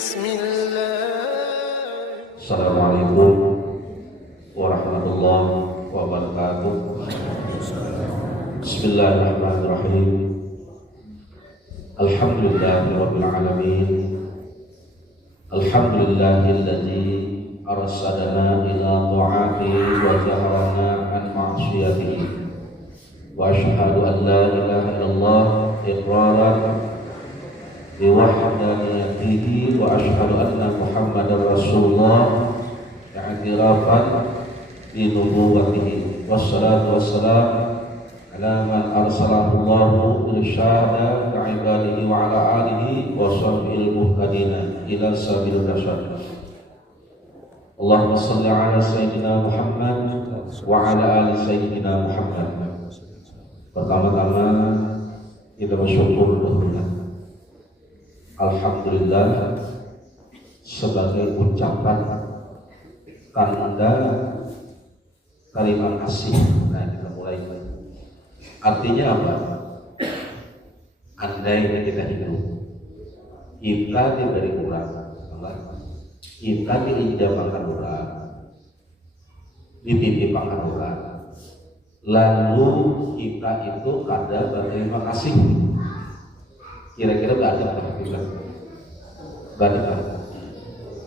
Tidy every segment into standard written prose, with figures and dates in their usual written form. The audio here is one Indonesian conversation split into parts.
Assalamualaikum warahmatullahi wabarakatuh. Bismillahirrahmanirrahim. Alhamdulillahirabbil alamin. Alhamdulillahilladzi arsalana ila ta'atihi wa jaharana an ma'siyatihi. Wa asyhadu an la ilaha illallah iqraran biwahdaniyatihi wa asyhadu anna Muhammadar Rasulullah i'tirafan bi nubuwwatihi. Wassalatu wassalam ala man arsalahu Allahu irsyada li ibadihi wa ala alihi wa sahbihi muhtadina ila sabil rasyad. Allahumma shalli ala sayyidina Muhammad wa ala ali sayyidina Muhammad. Pertama-tama kita bersyukur kepada Alhamdulillah sebagai ucapan tanda terima kasih. Nah, kita mulai. Artinya apa? Andai kita hidup, kita diberi urang, kita diijabahkan urang, dititipkan urang, lalu kita itu kada berterima kasih. Kira-kira ada kita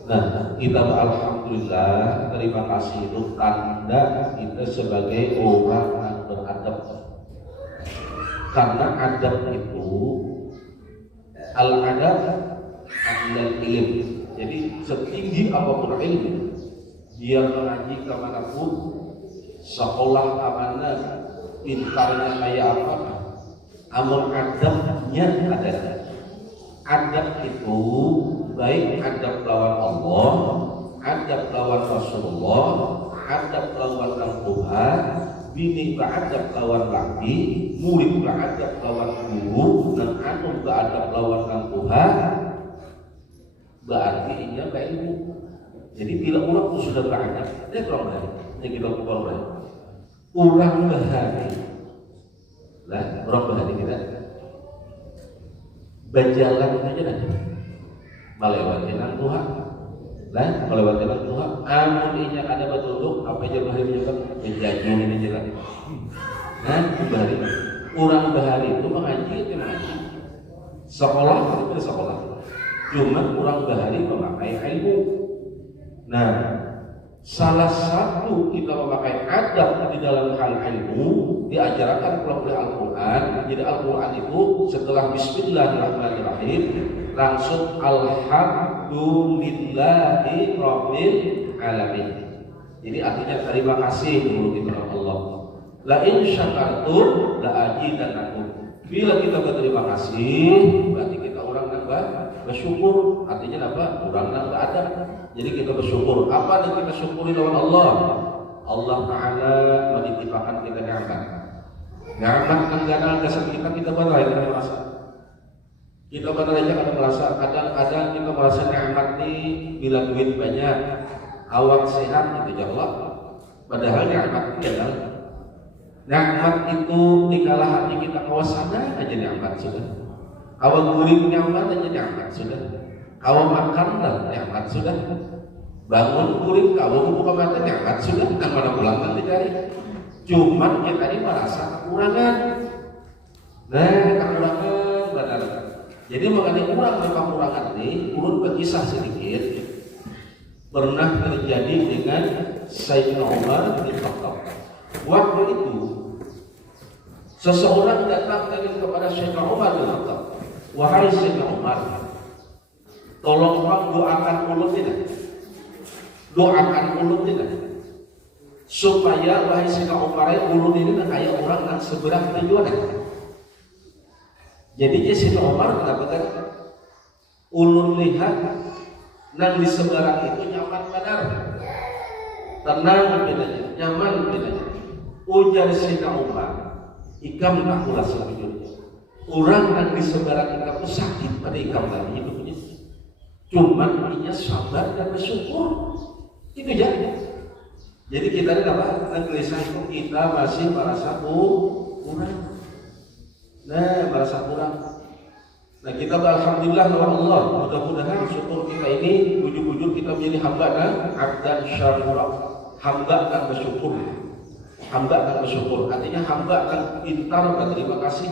Nah, kita alhamdulillah, terima kasih itu tanda kita sebagai orang yang beradab. Karena adab itu al-adab adalah ilmu. Jadi setinggi apapun ilmu, dia mengaji kemanapun, sekolah kemana, pintarnya kayak apa, amal adabnya ada. Adab itu baik adab lawan Allah, adab lawan Rasulullah, adab lawan Tuhan, bini beradab lawan laki, murid beradab lawan guru, dan anu beradab lawan Tuhan. Berarti ini baik ilmu. Jadi bila orang itu sudah beradab, dia kurang baik. Ini kita kurang baik. Orang bahari, lah orang bahari kita berjalan saja nanti melewati Tuhan, lah melewati Tuhan. Amuninya ada betul apa aja bahari menyebut menjajul ini jalan. Nah, bahari orang bahari itu mengaji itu mengaji, sekolah itu sekolah. Cuma orang bahari memakai ilmu. Nah, salah satu kita memakai adab di dalam hal ilmu diajarkan oleh Al-Quran. Jadi Al-Quran itu setelah Bismillahirrahmanirrahim langsung Alhamdulillahi Rabbil Alamin. Jadi artinya terima kasih dulu kita Allah. La in syakartum la azidannakum. Bila kita berterima kasih berarti kita orang yang bersyukur. Artinya apa? Orang yang beradab. Jadi kita bersyukur. Apa yang kita syukuri lawan Allah? Allah Ta'ala menitipkan kita nikmat. Nikmat negara dasar kita benar kita merasa. Kita benar aja kada merasa. Kadang-kadang kita merasa nikmat nih bila duit banyak, awak sehat itu jawab. Padahal nikmat itu adalah nikmat itu dikala hati kita kawasana aja nikmat sudah. Awak gurih nyaman aja nikmat sudah. Awak makan dah nikmat sudah. Bangun kulit, kalau buka mata nikmat sudah, nang mana pulang kan dicari. Cuman kita ini merasa kekurangan. Nah, kekurangan benar. Jadi mengenai kekurangan ini, urut berkisah sedikit. Pernah terjadi dengan Sayyidina Umar bin Khattab. Waktu itu seseorang datang kepada Sayyidina Umar bin Khattab. Wahai Sayyidina Umar, tolong doakan mulut tidak? Doakan mulut tidak supaya wahai Sayyidina Umar mulut ini kayak orang yang seberang tujuan. Jadi Sayyidina Umar kenapa kan ulun lihat nang di seberang itu nyaman benar, tenang bedanya, nyaman bedanya. Ujar Sayyidina Umar, ikam tak ulas hidupnya. Orang yang di seberang ikam itu sakit pada ikam lagi hidupnya. Cuman inya sabar dan bersyukur. Itu jadi kita ini apa? Gelisah itu kita masih merasa kurang. Nah, merasa kurang. Nah kita alhamdulillah ya Allah, mudah-mudahan syukur kita ini ujung-ujung kita menjadi hamba dan abdan syakura, hamba akan bersyukur, hamba akan bersyukur. Artinya hamba akan pintar berterima kasih.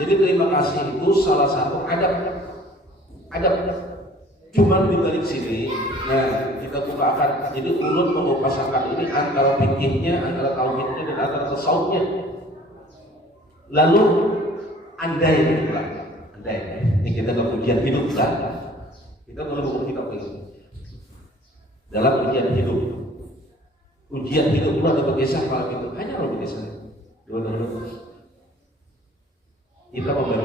Jadi terima kasih itu salah satu adab. Cuman di balik sini, nah kita bukakan. Jadi ulun mengupasakan ini antara fikihnya, antara tauhidnya dan antara tasawufnya. Lalu andai pula. Ini kita ke ujian hidup kan? Kita perlu buku kitab ini. Dalam ujian hidup itu ada bergeser malam itu hanya lo bergeser. Dua. Kita memberi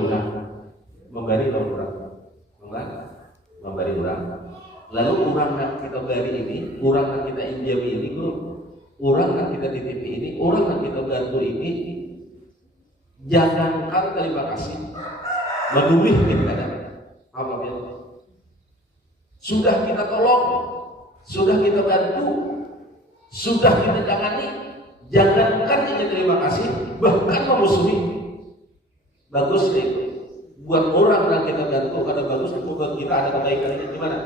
orang. Lalu orang yang kita beri ini, orang yang kita injami ini, orang yang kita titipi ini, orang yang kita bantu ini, jangankan terima kasih. Menulis kita apabila sudah kita tolong, sudah kita bantu, sudah kita jangankan ini terima kasih, bahkan memusuhi. Bagus deh, buat orang yang kita bantu ada bagus, buat kita ada kebaikan ini gimana?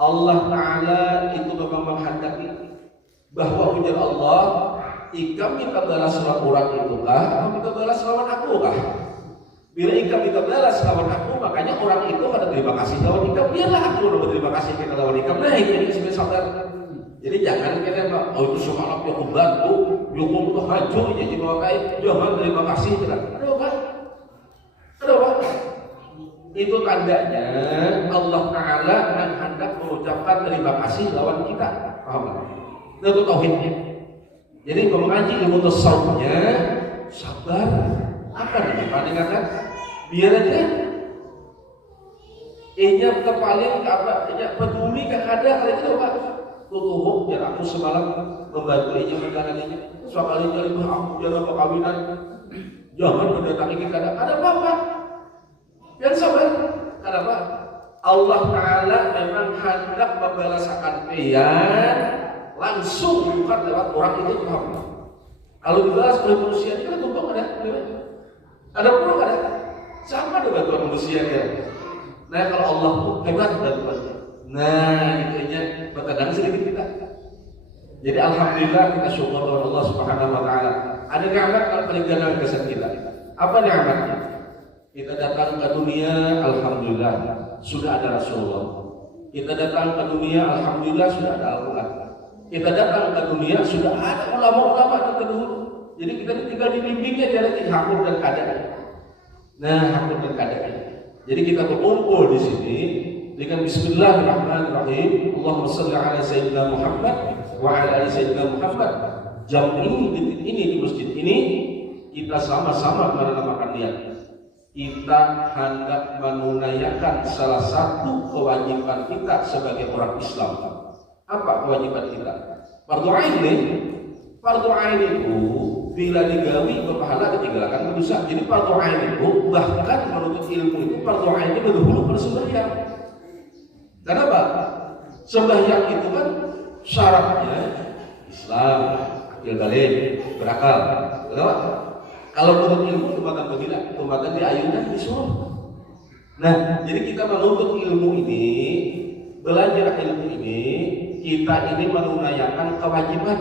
Allah Taala itu memang menghendaki bahwa ujar Allah, jika kita balas lawan orang itu kah, atau kita balas lawan aku kah? Bila ikam kita balas lawan aku, makanya orang itu ada terima kasih lawan ikam. Biarlah aku berterima kasih kita lawan ikam. Nah ini sebenarnya sadar. Jadi jangan kita itu semangat yang membantu, yang tuh hancur jadi memakai. Jangan terima kasih kita. Ada apa? Itu tandanya Allah Taala menghendak mengucapkan terima kasih lawan kita. Paham? Itu tauhidnya. Jadi mengaji ilmu tasawufnya sabar. Apa nih? Pandangan biar aja. Inya kepaling ke apa? Inya peduli ke ada kali itu apa? Tutup biar aku semalam membantu inya menjalaninya. Soalnya jadi aku jangan perkawinan. Jangan mendatangi kita ada apa? Biar sabar. Kenapa? Allah Taala memang hendak membalasakan pian langsung bukan lewat orang itu paham. Kalau dibalas oleh manusia itu kan tumpang ada pun ada sama dengan bantuan manusia ya. Nah kalau Allah tuh hebat bantuannya. Nah itunya bertandang sedikit kita. Jadi alhamdulillah kita syukur kepada Allah Subhanahu Wa Taala. Ada nikmat kalau peninggalan kesan kita. Apa nikmatnya? Kita datang ke dunia, alhamdulillah sudah ada Rasulullah. Kita datang ke dunia, alhamdulillah sudah ada Al-Quran. Kita datang ke dunia sudah ada ulama-ulama yang terdahulu. Jadi kita tinggal dibimbingnya jalan hakul dan keadaan. Nah, hakul dan keadaan. Jadi kita berkumpul di sini dengan Bismillahirrahmanirrahim. Allahumma shalli ala Sayyidina Muhammad wa ala ali Sayyidina Muhammad. Jam ini, detik ini di masjid ini kita sama-sama menamakan niat. Kita hendak menunaikan salah satu kewajiban kita sebagai orang Islam. Apa kewajiban kita? Fardu ain. Fardu ain itu bila digawi berpahala ditinggalkan berdosa. Jadi fardu ain itu bahkan menurut ilmu itu fardu ain itu berhubung pada sembahyang. Kenapa? Sembahyang itu kan syaratnya Islam, akil balik, berakal. Kenapa? Kalau menurut ilmu kebatan begila, kebatan di ayunan disuruh. Nah, jadi kita menuntut ilmu ini, belajar ilmu ini, kita ini menunaikan kewajiban.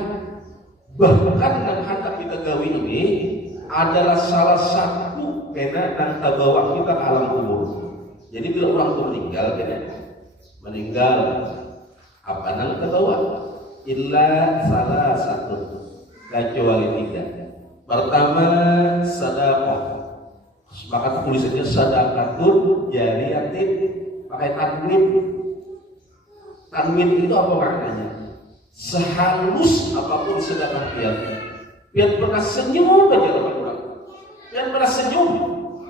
Bahkan yang hendak kita gawi ini adalah salah satu kena dan terbawa kita ke alam kubur. Jadi bila orang itu meninggal, apa yang terbawa? Illa salah satu, kecuali tiga. Pertama, sedekah. Maka tulisannya sedekatun jariyatin pakai tanwin. Tanwin itu apa maknanya? Sehalus apapun sedekah pian pernah senyum aja lawan orang. Pian pernah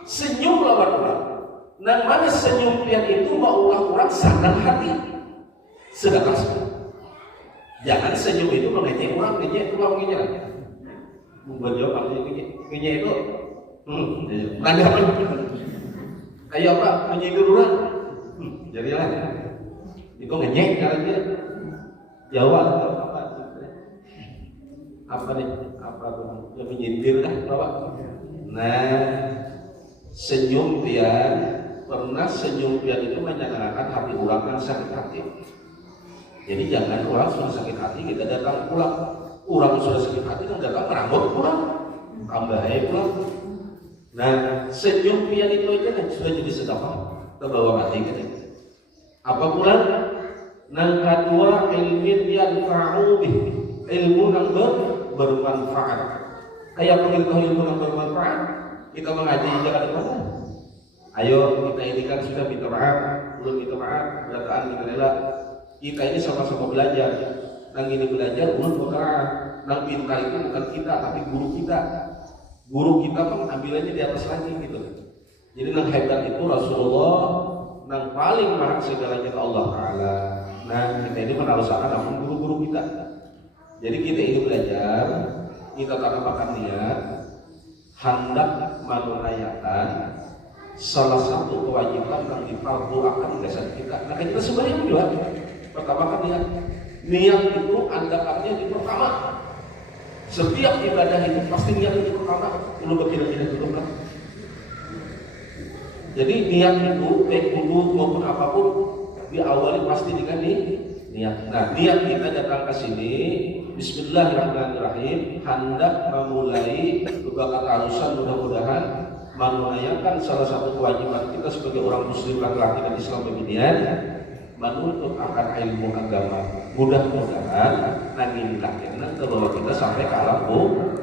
senyum lawan orang. Nah mana senyum pian itu mau orang sangat hati. Sedekah. Jangan senyum itu mengejek orang, ngejek itu mau ngejek. Membuat jawab ngejek itu nanya apa? Ayo apa? Menyindir orang? Jadilah itu ngejek karena dia jawab apa nih? Apa yang menyindir kan? Nah senyum dia pernah senyum pian itu menyenangkan hati orang yang sakit hati. Jadi jangan orang sudah sakit hati kita datang pulang. Orang sudah sakit hati dan datang merambut pulang, tambah pulang. Nah, senyum pian itu aja sudah jadi sedekah terbawa hati kita. Apa pula? Yang kedua, ilmin yanfa'u bih, ilmu yang bermanfaat. Kayak pengetahuan ilmu yang bermanfaat, kita mengaji jangan mana? Ayo kita ini kan sudah minta maaf, belum minta maaf, berataan kita rela. Kita ini sama-sama belajar. Nang ini belajar, belum bergerak. Nang pintar itu bukan kita, tapi guru kita. Guru kita mengambilannya di atas lagi gitu. Jadi nang hebat itu Rasulullah, nang paling mahal segalanya ke Allah Taala. Nah kita ini menarusakan namun guru-guru kita. Jadi kita ini belajar, kita tanamkan niat, hendak menunaikan salah satu kewajiban yang diperlukan di dasar kita. Nah kita sebenarnya juga pertama kan niat itu andakannya di pertama. Setiap ibadah itu pasti niat itu pertama. Dulu berkira-kira dulu kan. Jadi niat itu baik wudhu maupun apapun diawali pasti dengan niat. Nah niat kita datang ke sini, Bismillahirrahmanirrahim, hendak memulai beberapa tarusan mudah-mudahan menunaikan salah satu kewajiban kita sebagai orang Muslim laki-laki dan Islam beginian, menuntut akan ilmu agama. Mudah-mudahan nangin kakeknya terbawa kita sampai ke alam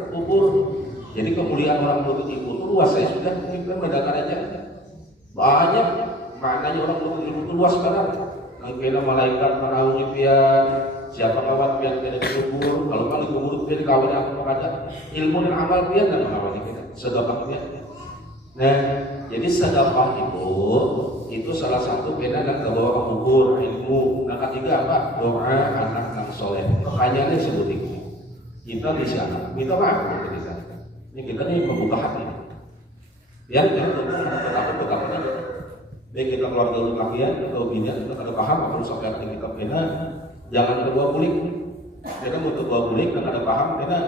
kubur. Jadi kemuliaan orang menuntut ilmu itu luas. Saya sudah mungkin mendadak aja banyak maknanya orang menuntut ilmu itu luas banget. Nang kena malaikat menaungi pian, siapa kawat pian kena kubur. Kalau kali kubur pian kawin apa ada ilmu dan amal pian dan mengawali kita sedekah pian. Nah, jadi sedekah itu salah satu beda dan kebawa kubur ilmu. Nah ketiga apa? Doa anak yang soleh. Pertanyaannya seperti itu. Kita di sana, kita maaf di sana. Ini kita nih membuka hati. Ya, betapa aja. Baik kita keluarga laki-laki atau bini kita kada paham apa harus sampai hati kita beda. Jangan ada buah bulik. Kita mau buah bulik dan ada paham kita.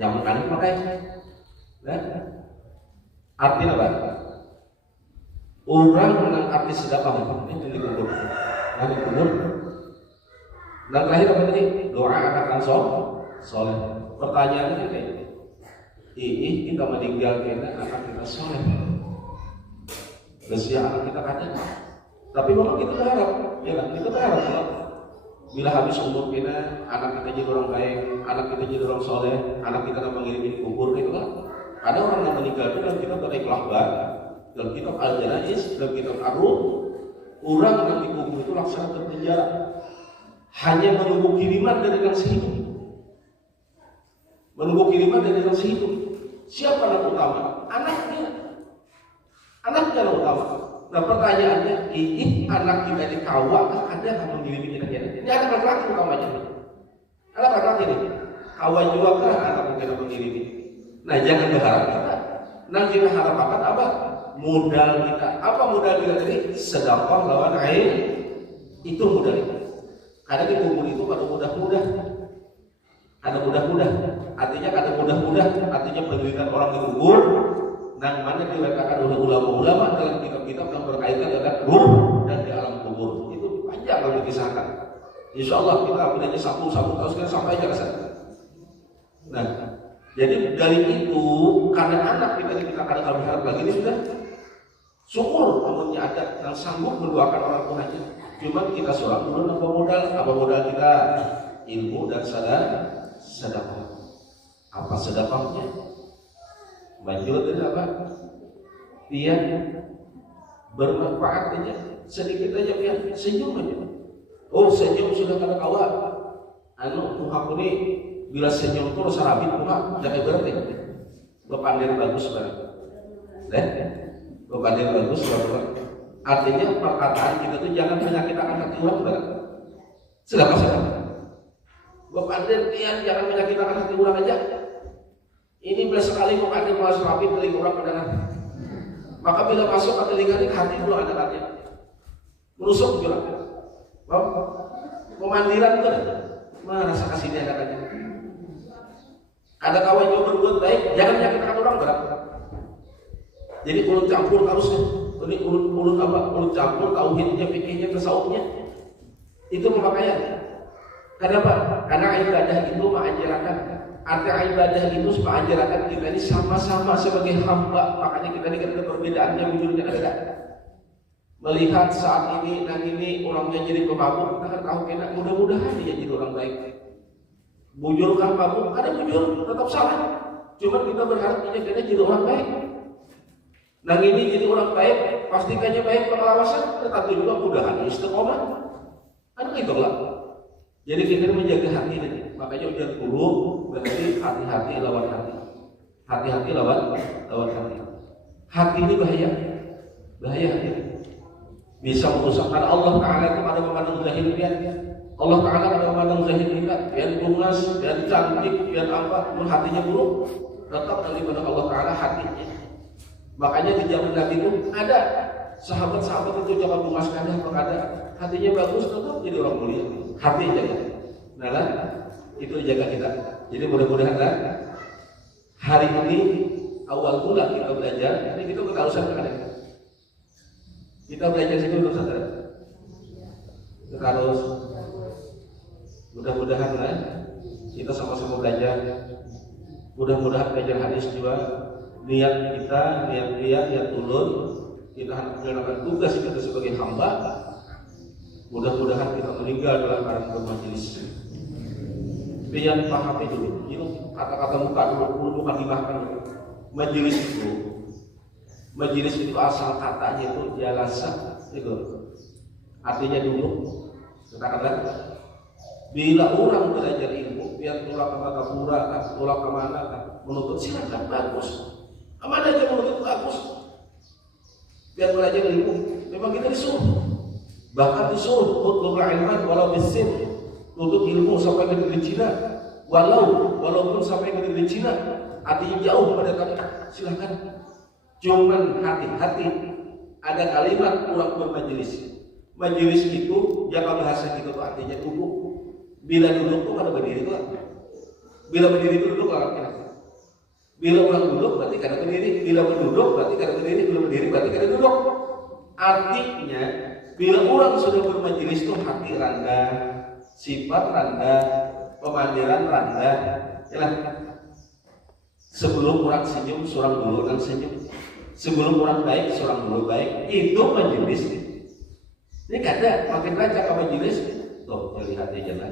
Jangan panik makanya. Nah, artinya apa? Orang menang arti sedekah ini dikubur. Nah dikubur. Dan terakhir apa tadi? Doa anak yang soleh. Pertanyaannya kayak kita meninggal kita anak kita soleh. Besia anak kita kata. Tapi memang kita berharap, ya kan? Kita berharap bila habis umur kita, anak kita jadi orang baik, anak kita jadi orang soleh, anak kita mengirim kubur gitu kan? Ada orang yang meninggal itu dan kita terikhlas banget. Dalam kitab Al-Janaiz, dalam kitab Ar-Ruh, orang yang dikubur itu laksana terpenjara, hanya menunggu kiriman dari yang sehidup. Menunggu kiriman dari yang sehidup. Siapa yang utama? Anaknya. Anaknya yang utama. Nah pertanyaannya, anak kita dikawal, ada yang mengirimi kita? Ini anak laki-laki utamanya. Anak laki-laki ini. Kawal juga kan anak kita mengirimi. Nah jangan berharap kita. Nah kita harapkan apa? Modal kita. Apa modal kita tadi? Sedekah lawan air. Itu modal kita. Karena di kubur itu kada mudah-mudah. Kada mudah-mudah. Artinya kada mudah-mudah. Artinya penderitaan orang di kubur. Yang mana dikatakan oleh ulama-ulama dalam kitab-kitab yang berkaitan dengan ruh dan di alam kubur. Itu panjang kalau dikisahkan. Insya Allah kita apabila satu tahun sekarang sampai aja ke sana. Nah, jadi dari itu karena anak kita kadang berharap lagi ini sudah syukur umumnya ada yang sanggup mendoakan orang tuanya. Cuma kita seorang dulu apa modal? Apa modal kita? Ilmu dan sedekah. Apa sedekahnya? Manjur itu apa? Dia bermanfaat aja sedikit aja dia senyum aja. Oh senyum sudah kada kawa. Anu muka ini bila senyum terus sarabit muka jangan berarti. Bepandir bagus banget. Bepandir bagus banget. Artinya perkataan kita tuh jangan menyakitkan hati orang banget. Silakan. Bepandir pian jangan menyakitkan hati orang aja. Ini bila sekali mau ada malas rapi telinga orang mendengar. Maka bila masuk ke telinga ini hati pula ada katanya. Menusuk juga. Pemandiran juga. Mana rasa kasihnya ada katanya. Ada kawan yang berbuat baik, jangan menyakitkan orang berat. Jadi ulun campur harusnya. Ini ulun apa? Ulun campur tauhidnya, fikihnya, tasawufnya. Itu pemakaian. Kenapa? Karena ibadah itu mengajarkan. Arti ibadah itu mengajarkan kita ini sama-sama sebagai hamba. Makanya kita ini ada perbedaannya wujudnya ada. Melihat saat ini, orangnya jadi pemabuk, kita kan tahu kena mudah-mudahan dia jadi orang baik. Bujur kan mabuk, ada bujur, tetap salah. Cuma kita berharap dia kena jadi orang baik. Ini jadi orang baik, pastikannya baik pengawasan, tetapi juga mudahan istiqomah. Kan itulah. Jadi kita menjaga hati ini. Makanya ujian guru berarti hati-hati lawan hati. Hati-hati lawan hati. Hati ini bahaya. Bahaya. Bisa merusakkan. Allah Ta'ala itu ada memandang zahir lihat. Allah Ta'ala ada memandang zahir lihat. Biar bungas, biar cantik, biar apa, hatinya buruk. Tetap dari pada Allah Ta'ala hatinya. Makanya di zaman Nabi itu ada sahabat-sahabat itu coba bungas kada apa kada. Hatinya bagus, tetap jadi orang mulia. Hati jaga. Nah lah, itu jaga kita. Jadi mudah-mudahan lah hari ini awal mula kita belajar. Ini kita ketahusan kada. Kita belajar sih dulu saudara. Kita harus mudah-mudahan lah kita sama-sama belajar. Mudah-mudahan belajar hadis juga. Niat kita, niat ulun, kita hendak menjalankan tugas kita sebagai hamba. Mudah-mudahan kita meninggal dalam keadaan bermajelis. Biar pahami dulu, itu kata-kata muka dulu bukan dibahkan. Majelis itu asal katanya itu jalasa, itu artinya dulu. Kita katakan, bila orang belajar ilmu, biar tolak ke Makapura, tolak ke mana, menuntut silakan bagus. Mana aja menuntut bagus. Biar belajar ilmu, memang kita disuruh. Bahkan disuruh untuk ilman walau bisin, untuk ilmu sampai ke negeri Cina, walaupun sampai ke negeri Cina, artinya jauh pada kami. Silakan. Cuman hati-hati. Ada kalimat orang bermajelis. Majelis itu jaga bahasa kita tuh artinya duduk. Bila duduk tuh ada berdiri tuh. Bila berdiri itu duduk kan. Bila orang duduk berarti kada berdiri. Bila berduduk berarti kada berdiri. Bila berdiri berarti kada duduk. Artinya bila orang sudah bermajelis tuh hati rendah, sifat rendah, pemandiran rendah. Yalah. Sebelum orang senyum, seorang dulu orang senyum. Sebelum orang baik, seorang dulu baik. Itu majelis. Ini kada makin rancak ke majelis. Tuh, lihat aja lah.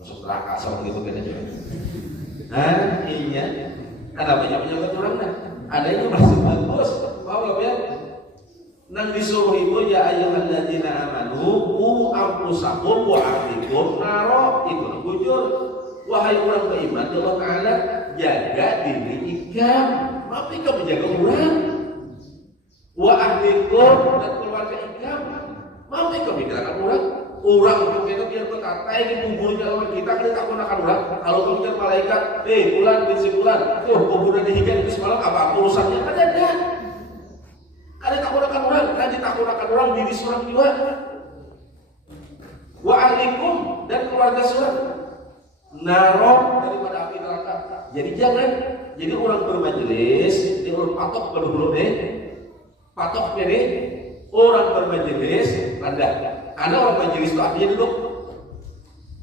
Masuk neraka sama begitu kan aja. Nah, iya. Karena banyak orang dah. Ada yang masuk bagus. Mau ya? Nang disuruh itu ya ayyuhalladzina amanu qu anfusakum wa ahlikum naro. Itu bujur. Wahai orang beriman, Allah Ta'ala jaga diri ikam. Maaf ikam menjaga orang. Wa ahlikum dan keluarga ikam. Maaf ikam menjaga orang. Orang kita biar berkata ini kuburnya lawan kita tak gunakan orang. Kalau kemudian malaikat, bulan bin bulan, kuburan dihigan itu semalam apa urusannya? Ada. Ada tak gunakan orang, nanti tak gunakan orang diri seorang juga. Wa ahlikum dan keluarga seorang. Narok daripada api neraka. Jadi jangan. Jadi orang bermajelis, dia orang patok pada dulu deh. Patoknya deh. Orang bermajelis rendah. Karena orang majelis itu artinya duduk.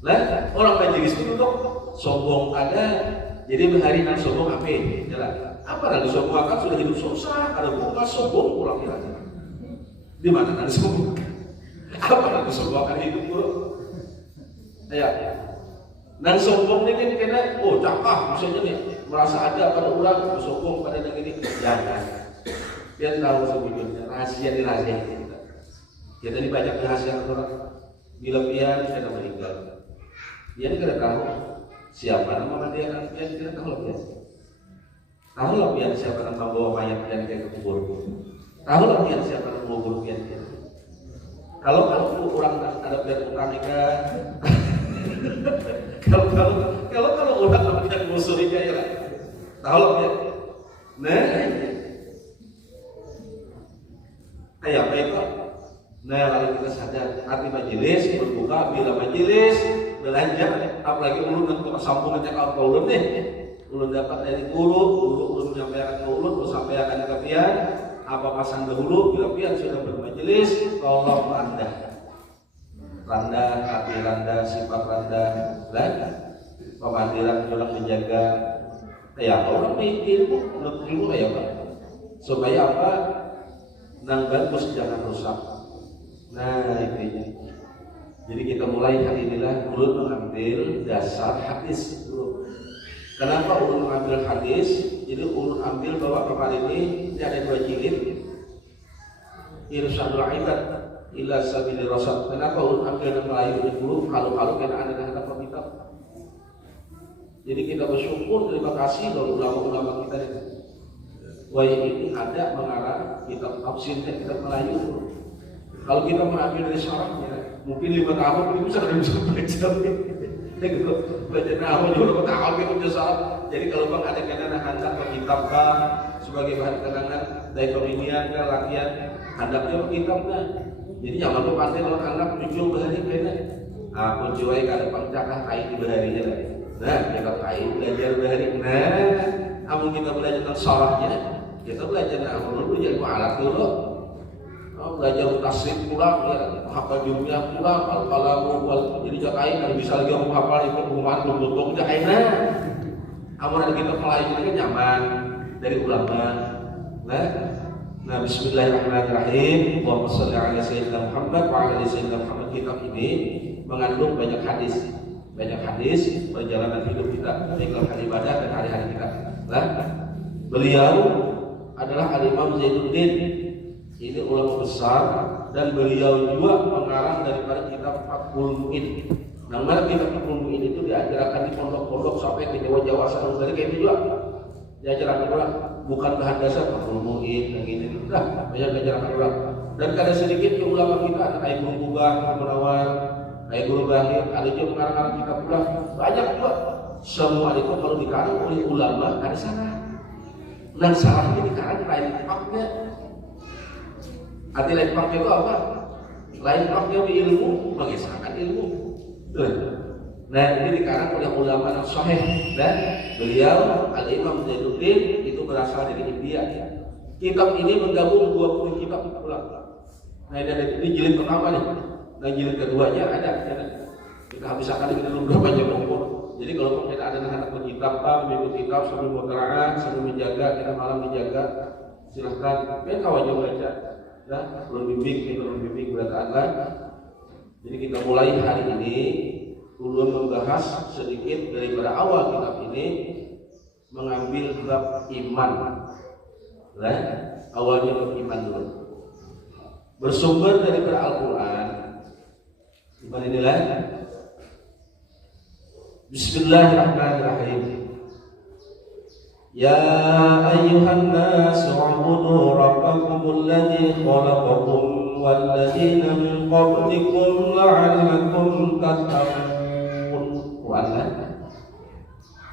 Lah, orang majelis itu duduk. Sombong ada. Jadi hari nan sombong apa? Jalan. Apa nanti sombong akan sudah hidup susah. Ada bukan sombong pulang kira. Di mana nanti sombong? Apa nanti sombong akan hidup buruk? Ayo. Nan sombong ini kan kena. Oh cakap misalnya nih merasa ada pada orang sombong pada negeri ini. Jangan. Dia tahu sebetulnya rahasia di rahasia kita. Kita ini banyak rahasia orang. Bila dia sudah meninggal, dia tidak tahu siapa nama dia kan dia tidak tahu dia. Tahu lah dia siapa nama bawa mayat dia ke kubur. Tahu lah dia siapa nama kubur dia. Kalau orang ada biar utang nikah. Kalau orang apa tidak musuh dia ya lah. Tahu lah dia. Nah, kayak apa itu? Nah, lalu kita sadar hati majelis berbuka bila majelis belanja, apalagi ulun untuk sambungannya kalau ulun nih, ulun dapat dari guru menyampaikan ke ulun, sampaikan ke pian, apa pasang dahulu, bila pian sudah bermajelis, tolong Randa, hati randa, sifat randa, dan pemadiran orang menjaga. Ya, orang ilmu, menurut ilmu ya Pak. Supaya apa? Nang bagus jangan rusak. Nah, intinya. Jadi kita mulai hari inilah ulun mengambil dasar hadis dulu. Kenapa ulun mengambil hadis? Jadi ulun ambil bahwa kemarin ini ada 2 jilid. Irsyadul Ibad ila Sabilir Rasyad. Kenapa ulun ambil yang Melayu ini dulu? Kalau kena ada kitab. Jadi kita bersyukur, terima kasih dari ulama-ulama kita ini. Wah ini ada mengarang kitab tafsirnya kitab Melayu. Kalau kita mengambil dari syarahnya, mungkin 5 tahun itu bisa baca. Gitu. Baca nahu juga 5 tahun kita bisa salah. Jadi kalau bang ada kena hantar ke kitab kah sebagai bahan kenangan dari peminian ke latihan handapnya ke kitab kan. Jadi jangan lupa pandai lawan anak muncul bahari kena. Aku cuai kada pangcakah kain di baharinya lah. Nah, kita kain belajar bahari. Nah, amun kita belajar tentang syarahnya, kita belajar nahu dulu jadi alat dulu. Belajar tasrif pulang ya, hafal jumlah pulang, al-qalamu jadi jakain ada bisa lagi aku hafal itu rumah tutup jakaina. Amun ada kita Melayu kan nyaman dari ulama. Nah, bismillahirrahmanirrahim. Allahumma shalli ala sayyidina Muhammad wa ala ali sayyidina Muhammad. Kitab ini mengandung banyak hadis perjalanan hidup kita, baik hari ibadah dan hari-hari kita. Nah, beliau adalah Al-Imam Zainuddin. Ini ulama besar dan beliau juga mengarang daripada kitab Fathul Mu'in. Nah, mana kitab Fathul Mu'in itu diajarkan di pondok-pondok sampai ke Jawa-Jawa sana dari kayak itu juga. Diajarkan orang bukan bahan dasar Fathul Mu'in yang ini. Nah, banyak diajarkan orang. Dan kada sedikit ulama kita ada kayak Guru Kubah, Munawar, kayak Guru Bahir, ada juga mengarang kitab pula. Banyak juga. Semua itu kalau dikarang oleh ulama ada salah. Dan salahnya dikarang lain haknya. Arti lain paknya itu apa? Lain paknya di ilmu, mengisahkan ilmu. Nah ini dikarang oleh ulama yang sahih dan beliau Al-Imam Zainuddin itu berasal dari India. Kitab ini menggabung 20 kitab ulang. Nah ini jilid pertama nih. Nah jilid keduanya ada. Kita habiskan kita beberapa jam umur. Jadi kalau kita ada anak kitab, minggu kitab sambil mutaraah, sambil menjaga, kita malam menjaga, silahkan. Kan wajib baca. Ya, belum bimbing berataan. Jadi kita mulai hari ini ulun membahas sedikit daripada awal kitab ini mengambil bab iman. Nah, awalnya bab iman dulu. Bersumber daripada Al-Qur'an. Iman inilah Bismillahirrahmanirrahim. Ya ayyuhan nasu u'budu rabbakumul ladzi khalaqakum wal ladzina min qablikum la'allakum tattaqun.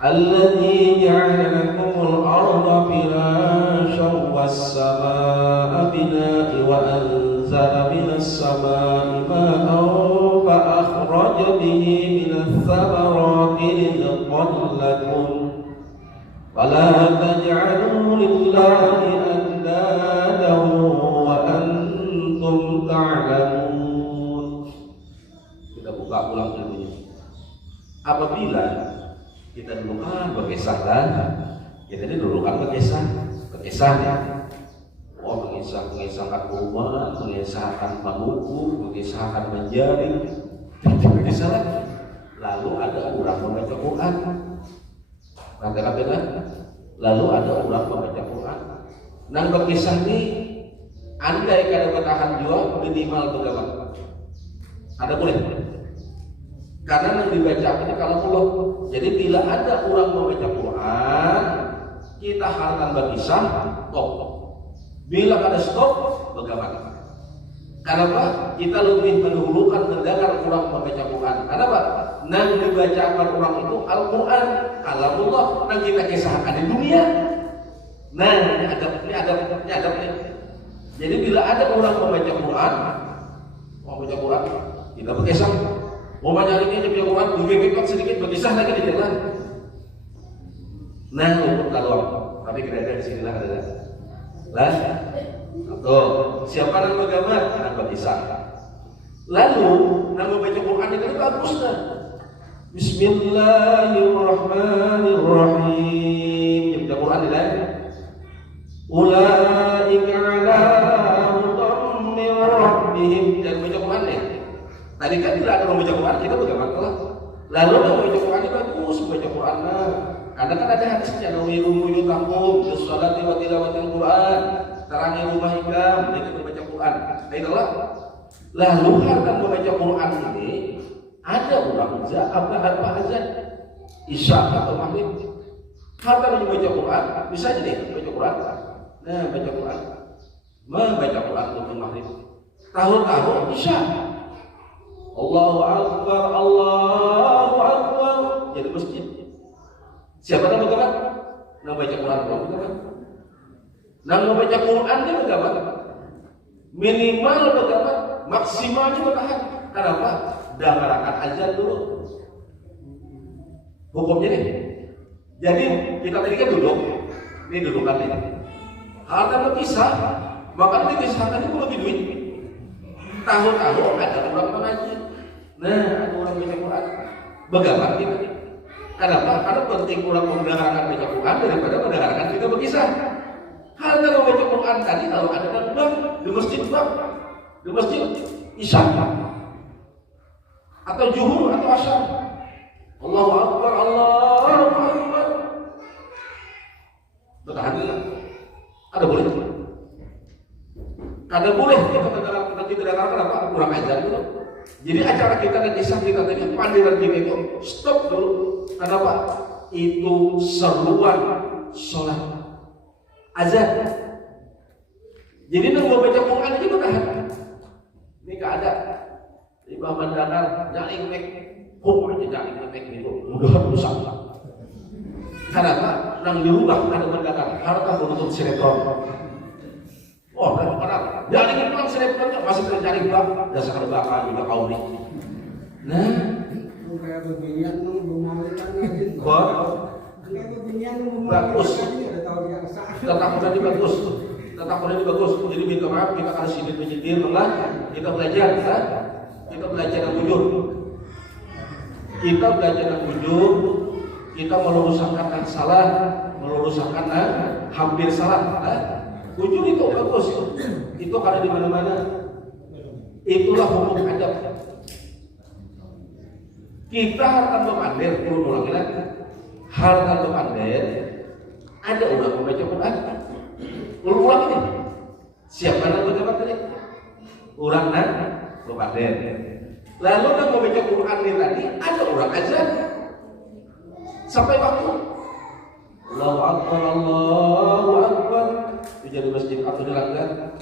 Alladzi ja'ala lakumul arda firasyan was samaa'a binaa'a wa anzala minas samaa'i maa'an fa akhraja bihi minats thamarati rizqan lakum. Fala taj'alu lillahi andada wa antum ta'lamun. Kita buka ulang ilmunya. Apabila kita dulu berkisah kita ini dulu berkisah ya. Mengisahkan rumah, mengisahkan manuku, mengisahkan menjadi, berkisah lagi. Lalu ada orang membaca Quran. Kata-kata lalu ada orang membaca Quran. Nang berkisah ini andai kada bertahan juga minimal berapa? Ada boleh? Karena yang dibaca ini kalau Allah. Jadi bila ada orang membaca Quran, kita harus berkisah stop. Bila ada stop, bagaimana? Kenapa? Kita lebih mendahulukan mendengar orang membaca Quran. Kenapa? Nang dibacakan orang itu Al-Quran, kalamullah, nang kita kisahkan di dunia. Nah, ini ada. Jadi bila ada orang membaca Quran, kita berkisah. Mau banyak ini dia Quran, lebih sedikit berkisah lagi di jalan. Nah, untuk kalau tapi kira-kira di sini lah ada. Lah, atau siapa yang bergambar? Anak bisa. Lalu nama baca Quran itu bagus kan? Bismillahirrahmanirrahim. Yang baca Quran ini ulaika ala hudan min rabbihim. Jangan baca Quran ya. Tadi kan tidak ada membaca Quran, kita bergambar lah. Lalu membaca Quran itu bagus, membaca Quran. Karena kan ada hadisnya, nawiru takum, bisolati wa tilawatil Quran, tarangi rumah ikam, dengan membaca Quran. Baiklah. Lalu harta membaca Quran ini ada orang apa aja, isya atau maghrib. Harta membaca Quran, bisa jadi membaca Quran. Nah, baca Quran, membaca Quran untuk maghrib. Tahu-tahu isya. Allahu Akbar, Allahu Akbar. Jadi masjid. Siapa nama bergambar? Nama baca Quran bergambar. Nama baca Quran dia bergambar. Minimal bergambar, maksimalnya bertahan. Kenapa? Daharakan azan dulu. Hukumnya nih. Jadi kita tadi kan duduk. Ini dudukan ini. Harta berpisah, maka dipisahkan itu lebih duit. Tahu-tahu ada orang mengaji. Nah, ada orang baca Quran. Bergambar kita. Kenapa? Karena penting orang mendengarkan baca Quran daripada mendengarkan kita berkisah. Hal kalau baca Quran tadi kalau ada dan di masjid di masjid isya atau zuhur atau asyar. Allahu Akbar, Allahu Akbar. Bertahan dulu. Ada boleh? Ada boleh kita mendengarkan apa? Kurang ajar dulu. Jadi acara kita dan kisah kita tadi panggilan kita itu stop dulu. Kenapa? Itu seruan sholat azan. Jadi nunggu baca Quran itu bertahan. Ini gak ada. Imam mendengar jaring mek, pokoknya jaring mek itu mudah rusak. Kenapa? Nang di rumah ada mendengar harta menuntut sinetron. Oh, orang jaring itu kan sinetronnya masih terjadi bak, dasar bakal juga kaum ini. Nah, kayak beginian belum mau lagi. Kayak beginian bagus. Ada tahu yang sah. Tetap tadi bagus. Bagus. Jadi minta maaf kita kalau sini menyetir malah kita belajar kan? Kita belajar yang jujur. Kita meluruskan yang salah, meluruskan yang hampir salah. Jujur itu bagus. Itu ada di mana-mana. Itulah hukum adab. Kita harta memandir, ulang lagi. Harta memandir, ada orang membaca Quran. Ulang ini. Siapa yang berjawab tadi? Orang nak memandir. Lalu yang membaca Quran ini tadi, ada orang azan. Sampai waktu. Allahu Akbar, Allahu Akbar. Jadi masjid atau di langgar.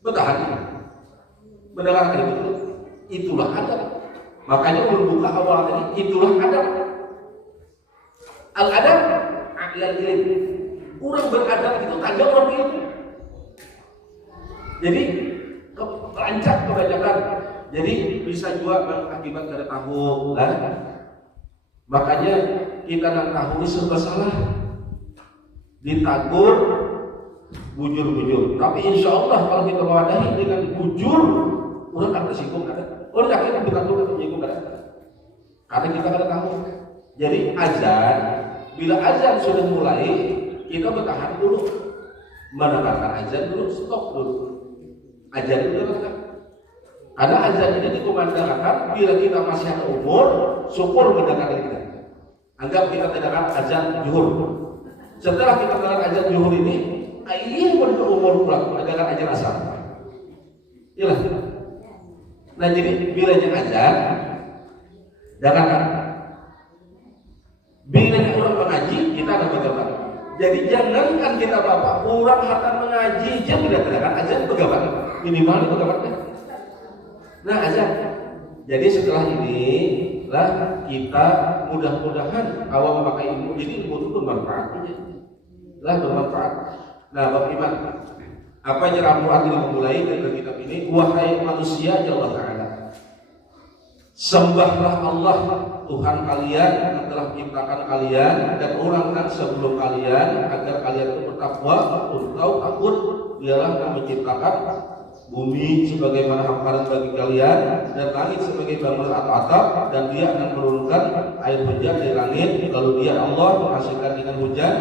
Bertahan. Mendengarkan itu. Itulah adab. Makanya berbuka awal tadi, itulah adab. Al-adab a'lal ilm. Orang beradab itu tanda orang ilmu. Jadi lancar kebanyakan. Jadi bisa juga berakibat dari tahu. Makanya kita nak tahu ini serba salah. Ditagur bujur-bujur. Tapi insya Allah kalau kita mewadahi dengan bujur, orang akan tersinggung ada. Orang yakin kita tuh akan tersinggung ada. Karena kita ada tahu. Jadi azan, bila azan sudah mulai, kita bertahan dulu, mendengarkan azan dulu, stop dulu. Azan dulu kan. Karena azan ini dikumandangkan bila kita masih ada umur, syukur mendengarkan kita. Anggap kita mendengarkan azan zuhur. Setelah kita mendengarkan azan zuhur ini, ayah pada umur pulang mendengarkan azan asar. Iyalah. Nah jadi bila yang azan, jangan. Bila orang mengaji, kita ada bergabar. Jadi jangankan kita bapak, orang akan mengaji, dia tidak mendengarkan azan bergabar. Minimal bergabar. Nah azan. Jadi setelah ini lah kita mudah-mudahan awal memakai ilmu ini ilmu itu bermanfaat. Lah bermanfaat. Nah Bapak Iman, apa yang Al-Quran ini memulai dari kitab ini? Wahai manusia, ya Allah Ta'ala, sembahlah Allah Tuhan kalian yang telah menciptakan kalian dan orang yang sebelum kalian agar kalian itu bertakwa untuk takut. Dialah yang menciptakan bumi sebagaimana hamparan bagi kalian dan langit sebagai bangunan atau atap, dan Dia akan menurunkan air hujan dari langit lalu Dia Allah menghasilkan dengan hujan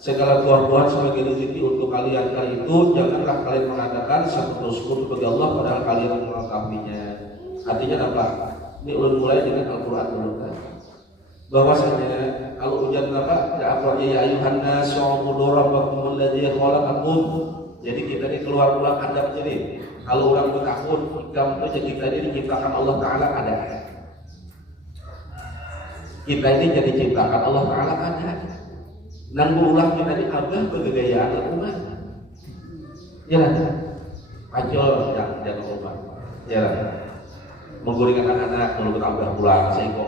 segala buah-buahan sebagai rezeki untuk kalian. Karena itu janganlah kalian mengatakan sekutu bagi Allah padahal kalian mengetahuinya. Artinya apa? Ini ulun mulai dengan Al-Quran dulu kan. Bahwasanya kalau hujan apa? Ya ayuhan nas u'budu rabbakum alladzi khalaqakum. Jadi kita ini keluar adab jadi. Kalau orang bertakut, kita ini diciptakan Allah Taala ada. Kita ini jadi ciptakan Allah Taala ada. Nang ulah kita ini abah bergegayaan umat. Ya lah. Pacol jangan obat. Ya lah. Mengguringkan anak-anak kalau kita abah pulang seiko.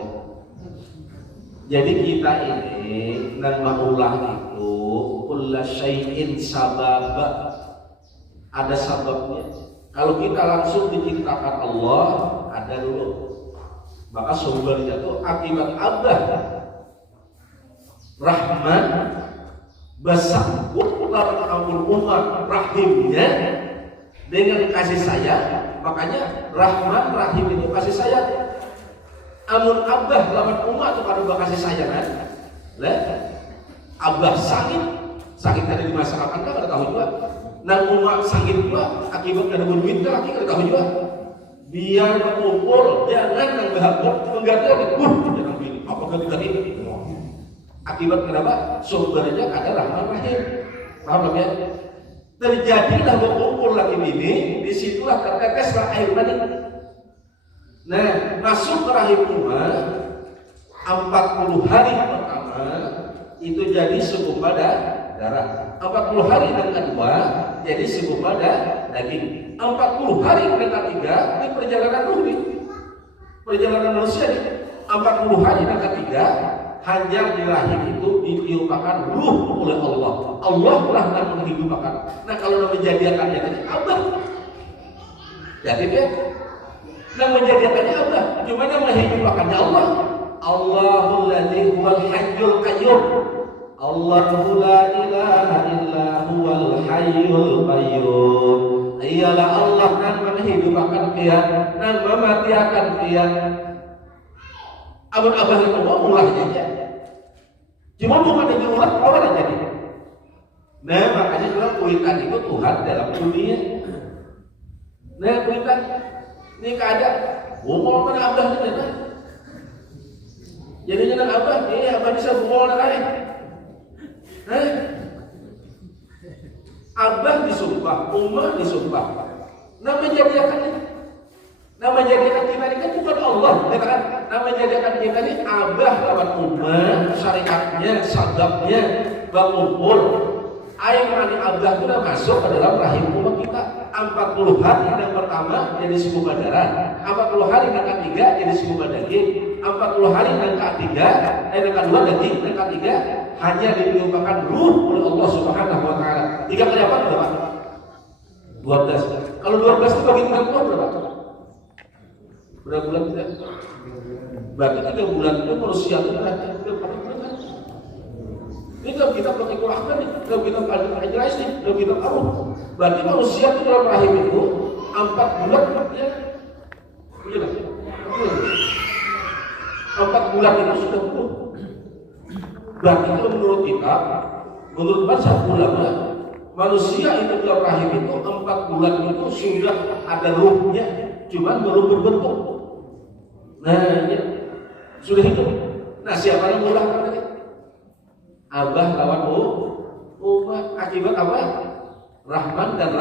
Jadi kita ini nang maulah itu kullu syai'in sabab. Ada sebabnya. Kalau kita langsung diciptakan Allah, ada dulu. Maka sumbernya itu akibat abah Rahman besar amul umat rahimnya dengan kasih sayang. Makanya Rahman Rahim itu kasih sayang. Amun abah lawan umat kepada kasih sayang kan? Lah, abah sakit tadi dimasalahkan kan ada tahu juga. Nang umat sakit juga akibat ada duit kan ada tahu juga. Biar berkumpul, jangan nang berhakuk mengganti jangan pilih. Apakah kita ini? Akibat kenapa? Sumbernya ada Rahman Rahim. Paham ya? Terjadilah berkumpul lagi ini, disitulah terteteslah air mani. Nah, masuk ke rahim umat 40 hari pertama itu jadi segumpal darah. 40 hari yang kedua jadi segumpal daging. 40 hari yang ketiga ini perjalanan ruh nih. Perjalanan manusia nih. 40 hari yang ketiga hanya di rahim itu ditiupkan ruh oleh Allah. Allah lah yang menghidupkan. Nah kalau menjadikannya tadi abah. Jadi dia yang menjadikannya abah. Cuma yang menghidupkannya Allah. Allahul ladzi huwal hayyul qayyum. Allahu la ilaha illa huwal hayyul qayyum. Ialah Allah yang menghidupkan dia dan mematikan dia. Abah itu mau mulai aja. Cuma bukan yang diulang orang aja jadi. Nah makanya juga kuitan itu Tuhan dalam dunia. Nah kuitan ini keadaan. Bungol mana abah itu kan? Jadinya nang abah, abah bisa bungol lain. Abah disumpah, umat disumpah. Nah menjadikan kita ini kan bukan Allah, kan? Nah menjadikan kita ini abah lawan umat, syariatnya, sadabnya, berkumpul. Air mani abah itu sudah masuk ke dalam rahim umat kita. 40 hari yang pertama jadi segumpal darah, 40 hari yang ketiga jadi segumpal daging, 40 hari yang ketiga, yang kedua daging, yang ketiga hanya ditiupkan ruh oleh Allah Subhanahu Wa Taala. 3 kali apa berapa? 12. Kalau 12 itu bagi bulan berapa? Berapa bulan tidak? Berarti 3 bulan itu manusia itu berarti 3 bulan. Ini kalau kita pakai Quran nih, kalau kita pakai jelas nih, kalau kita taruh. Berarti manusia itu dalam rahim itu 4 bulan ya. Iya. 4 bulan itu sudah penuh. Berarti itu menurut kita, menurut bahasa ulama, manusia itu dalam rahim itu 4 bulan itu sudah ada ruhnya, cuman belum berbentuk. Nah, ya. Sudah hidup. Nah, siapa yang mulakan tadi? Abah lawan umat. Akibat apa? Rahman dan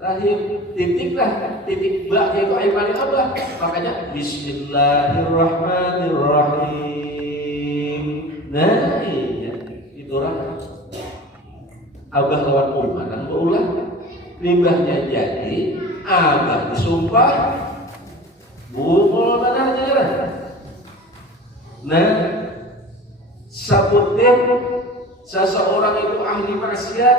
Rahim. Titiklah, titik baknya itu air mani abah. Makanya Bismillahirrahmanirrahim. Nah, iya, itu rahmat. Abah lawan umat dan berulah. Limbahnya jadi abah disumpah. Bungul mana aja. Nah, sabutin seseorang itu ahli maksiat,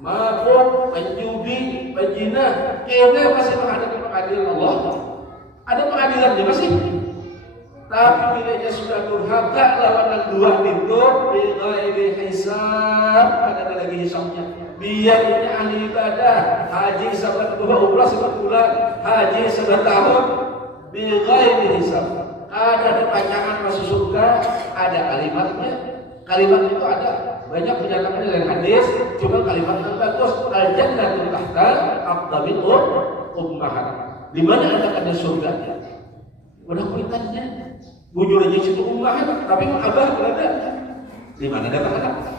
mabuk, penjudi, penjina, masih menghadapi pengadilan Allah. Ada pengadilannya masih? Tapi bilanya sudah durhaka lawan dua itu bighairi hisab, ada lagi hisabnya. Biarnya ahli ibadah, haji sabat dua, umrah sabat bulan, haji sabat tahun, bighairi hisab. Ada pacangan masuk surga, ada kalimatnya. Kalimat itu ada banyak menyatakan dalam hadis, cuma kalimat yang bagus. Al-jannatu tahta aqdamil ummahat. Di mana ada kata surga? Udah kuitannya. Bujur aja situ ummahat, tapi abah berada di mana kata-kata.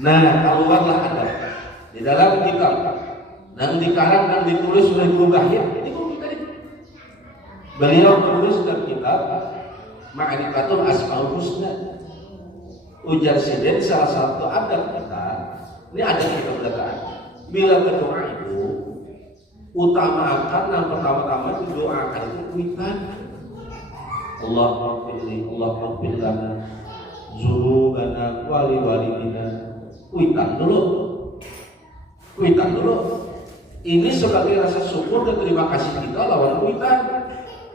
Nah, keluarlah ada di dalam kitab dan dikarang dan ditulis oleh Guru Bahir. Ini Guru tadi. Beliau menulis dalam kitab Ma'rifatul Asmaul Husna. Ujar Sidin salah satu adab kita. Ini ada kita belakangan. Bila berdoa itu utamakan yang pertama-tama didoakan itu kuitan. Allahumma fir lana dzunubana wa li walidina. Kuitan dulu. Ini sebagai rasa syukur dan terima kasih kita lawan kuitan.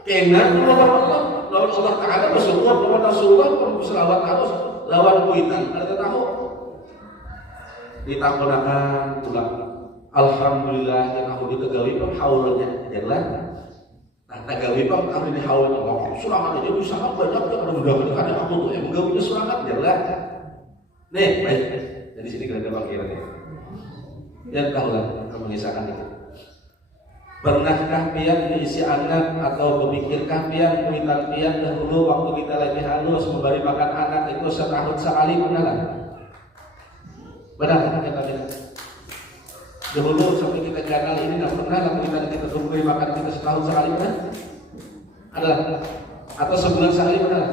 Kenal dulu lawan Allah Ta'ala bersyukur kepada Rasulullah berselawat harus lawan kuitan. Ada tahu? Ditakonakan ulang. Alhamdulillah yang aku ditegawi pun haulnya jalan. Nah, tagawi pun aku di haulnya. Suraman aja bisa banyak ada mudah-mudahan ada aku tuh yang menggawinya suraman jalan. Nih, baik. Dari sini kita bangkiran ya. Yang tahulah mengisahkan itu. Pernahkah pian diisi anak atau berpikirkah pian kuitan dahulu waktu kita lagi halus memberi makan anak itu setahun sekali pernah? Benar kata kita. Dahulu sampai kita gagal ini nggak pernah lah kita memberi makan kita setahun sekali kan? Adalah atau sebulan sekali pernah?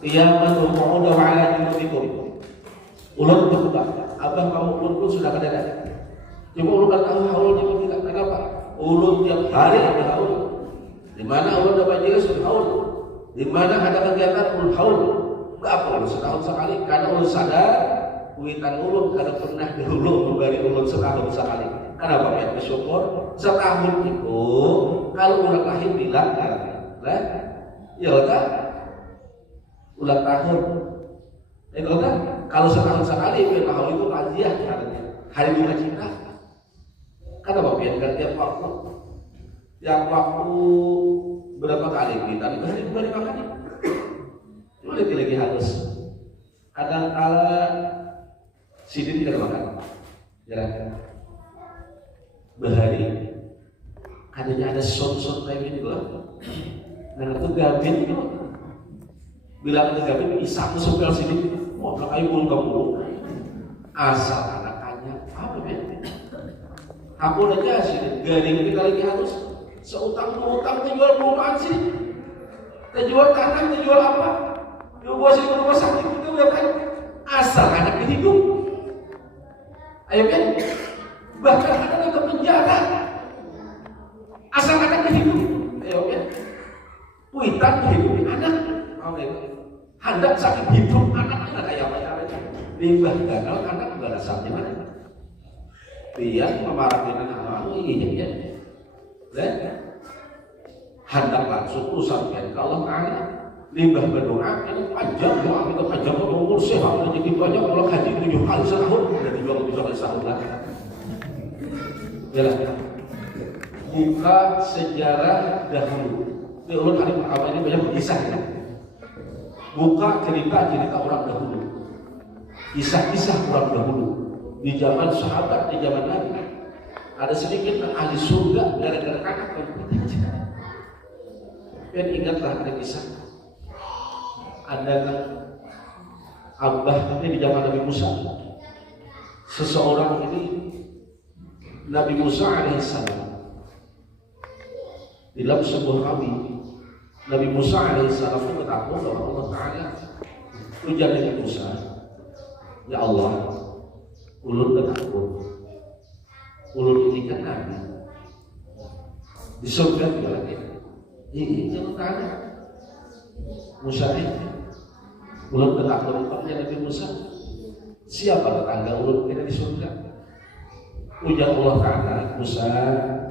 Qiyamatun qu'uda wa 'ala junutikum. Ulun berubah. Abah kamu ulun pun sudah ada. Cuma ulun kan tahu haulnya tidak. Kenapa? Ulun tiap hari ada haul. Di mana ulun ada majelis haul. Di mana ada kegiatan ulun haul. Berapa ulun setahun sekali? Karena ulun sadar kuitan ulun karena pernah dahulu memberi ulun setahun sekali. Kenapa ya bersyukur? Setahun itu kalau ulang lahir bilang kan, ya udah ulang tahun. Itu kan kalau setahun sekali tahun itu hadiah katanya. Hari bunga cinta. Kenapa biar tiap waktu berapa kali kita hari bunga dimakan? Cuma lagi halus. Kadang-kala Sidin tidak makan, jalan berhari. Kadangnya ada son kayak gini loh. Nah itu gabin itu, bila ada gabin isap sepel Sidin, mau kayu pun kamu asal anak-anaknya apa ya? Aku aja Sidin, garing kita lagi harus seutang terjual perumahan sih, terjual tanah, terjual apa? Jual bos itu rumah sakit itu udah kan asal anaknya hidup. Ayo kan, bahkan ada ke penjara asal anaknya hidup. Ayo kan, kuitan hidup anak, hendak sakit hidup anaknya nggak kayak apa-apa. Limbah gagal anak balasannya mana? Dia memarahin anak ini ya, dan hendak langsung usahakan kalau anak limbah berdoa ini panjang doa kita panjang umur sehat jadi banyak kalau haji 7 kali setahun dan 7 kali setahun lagi. Jelas. Buka sejarah dahulu. Ini ulun hari pertama ini banyak kisah ya. Buka cerita orang dahulu. Kisah-kisah orang dahulu di zaman sahabat, di zaman Nabi. Ada sedikit ahli surga gara-gara anak berpikir. Dan ingatlah ada kisah. Ada abah ini di zaman Nabi Musa. Seseorang ini Nabi Musa alaihissalam dalam sebuah kami Nabi Musa alaihissalam itu bertakwa kepada Allah Taala. Ujar Nabi Musa, ya Allah, ulun bertakwa. Ulun ini kan Nabi di surga juga lagi. Ini jangan tanya. Musa ini ulun bertakwa kepada Nabi Musa. Siapa tetangga ulun kita di surga? Ujar Allah Ta'ala, Musa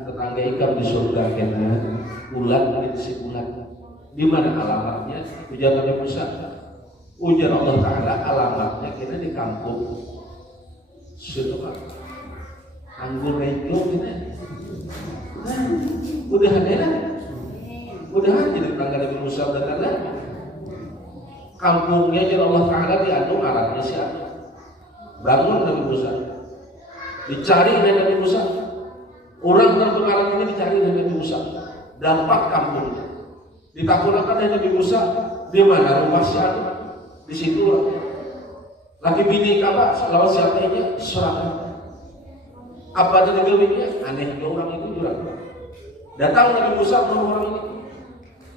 tetangga ikam di surga kena ulat menjadi si ulat. Di mana alamatnya? Ujar Nabi Musa. Ujar Allah Ta'ala, alamatnya kita di kampung situ Pak. Anggur rejo kita. Nah, udahan ya. Udahan jadi tetangga Nabi Musa udah kan. Kampungnya jadi Allah Ta'ala diatur arahnya siapa? Bangun Nabi Musa. Dicari dari Nabi Musa. Orang terpengaruh ini dicari dari Nabi Musa. Dapat kampungnya. Ditakunakan dari Nabi Musa. Di mana rumah siapa? Di situ. Laki bini kabar lawan siapanya serang. Apa ada negerinya? Anehnya orang itu juga. Datang Nabi Musa ke orang ini.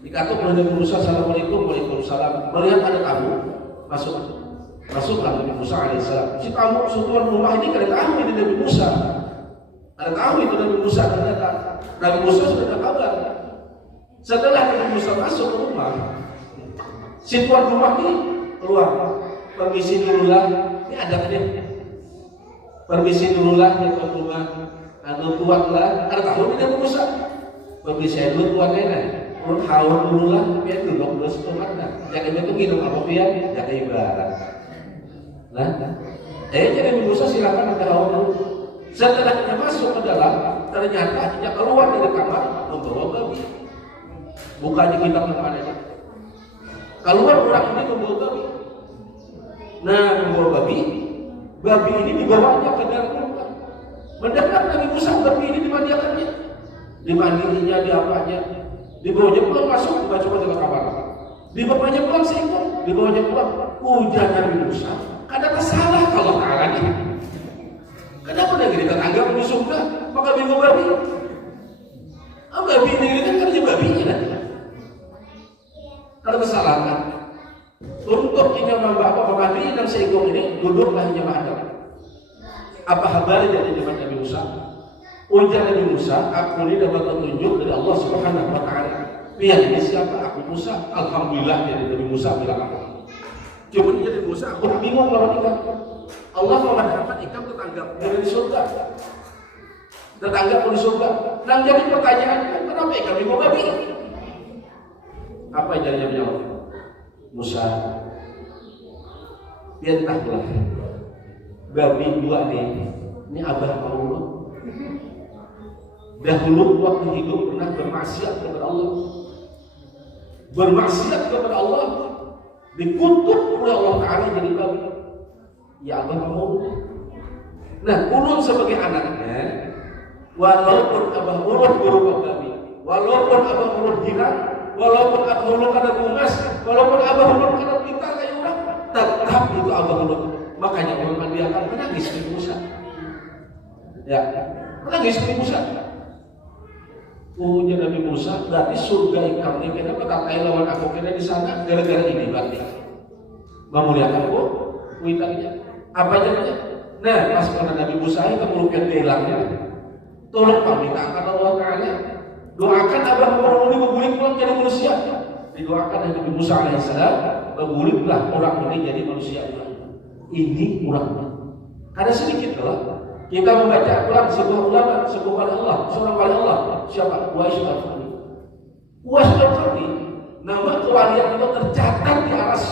Dikatuk oleh Nabi Musa, Assalamualaikum, Waalaikumsalam. Melihat ada tamu, masuklah Nabi Musa alaihissalam. Si tamu tuan rumah ini kada tahu ini Nabi Musa. Ada tahu itu Nabi Musa ternyata. Nabi Musa sudah ada kabar. Setelah Nabi Musa masuk ke rumah, si tuan rumah ini keluar. Permisi dululah, ini adabnya. Permisi dululah ya tuan rumah. Anu tuanlah, ada tahu ini Nabi Musa. Permisi dulu tuannya. Urut haur dulu lah, biar dulu terus kemana? Jangan itu minum apa biar jaga ibarat. Nah, jadi Musa silakan ada haur dulu. Setelah dia masuk ke dalam, ternyata dia keluar dari kamar membawa babi. Bukannya kita kemana? Keluar orang ini membawa babi. Nah, membawa babi ini dibawanya ke dalam rumah. Mendapat Nabi Musa babi ini dimandikannya, dimandinya, diapanya. Dibawanya pulang masuk, dibaca ke kamar. Dibawanya pulang seekor, dibawanya pulang. Ujar Nabi Musa, kadang salah kalau Ta'ala ini. Kenapa dia kita anggap musuh dah? Maka bingung babi. Babi ini kan kerja babinya kan? Ada kesalahan. Untuk ini membawa babi dan seekor ini duduklah jemaah Adam. Apa kabar dari jemaah Nabi Musa? Ujar Nabi Musa, aku ini dapat petunjuk dari Allah Subhanahu wa Ta'ala. Biar ini siapa? Aku Musa. Alhamdulillah dari Nabi Musa bilang aku. Cuma jadi Musa, aku bingung lawan ikan. Allah memadamkan ikan tetangga dari surga. Tetangga pun di surga. Dan jadi pertanyaan, kenapa ikan bingung babi? Apa yang jawab? Musa, biar taklah. Babi dua nih. Ini abah kamu. Dahulu waktu hidup pernah bermaksiat kepada Allah. Bermaksiat kepada Allah, dikutuk oleh Allah Ta'ala jadi babi. Ya Allah kamu. Nah, ulun sebagai anaknya, walaupun abah ulun berupa babi, walaupun abah ulun girang, walaupun abah ulun kada bungas, walaupun abah ulun kada pintar kayak orang, tetap itu abah ulun. Makanya ulun mandiakan menangis di Musa. Ya, menangis di Musa. Ujar Nabi Musa, berarti surga ikan ini kenapa katain lawan aku kena di sana gara-gara ini berarti memuliakan aku, kuitannya apa namanya? Nah, pas pada Nabi Musa itu melupakan gelangnya, tolong permintaan Allah Ta'ala, doakan abah orang ini berguling pulang jadi manusia. Didoakan oleh Nabi Musa alaihissalam, bergulinglah orang ini jadi manusia. Ini orang, ada sedikit lah. Kita membaca Quran sebuah ulama, sebuah wali Allah, seorang wali Allah. Siapa? Uwais al-Qarni. Uwais al-Qarni, nama kewalian itu tercatat di aras.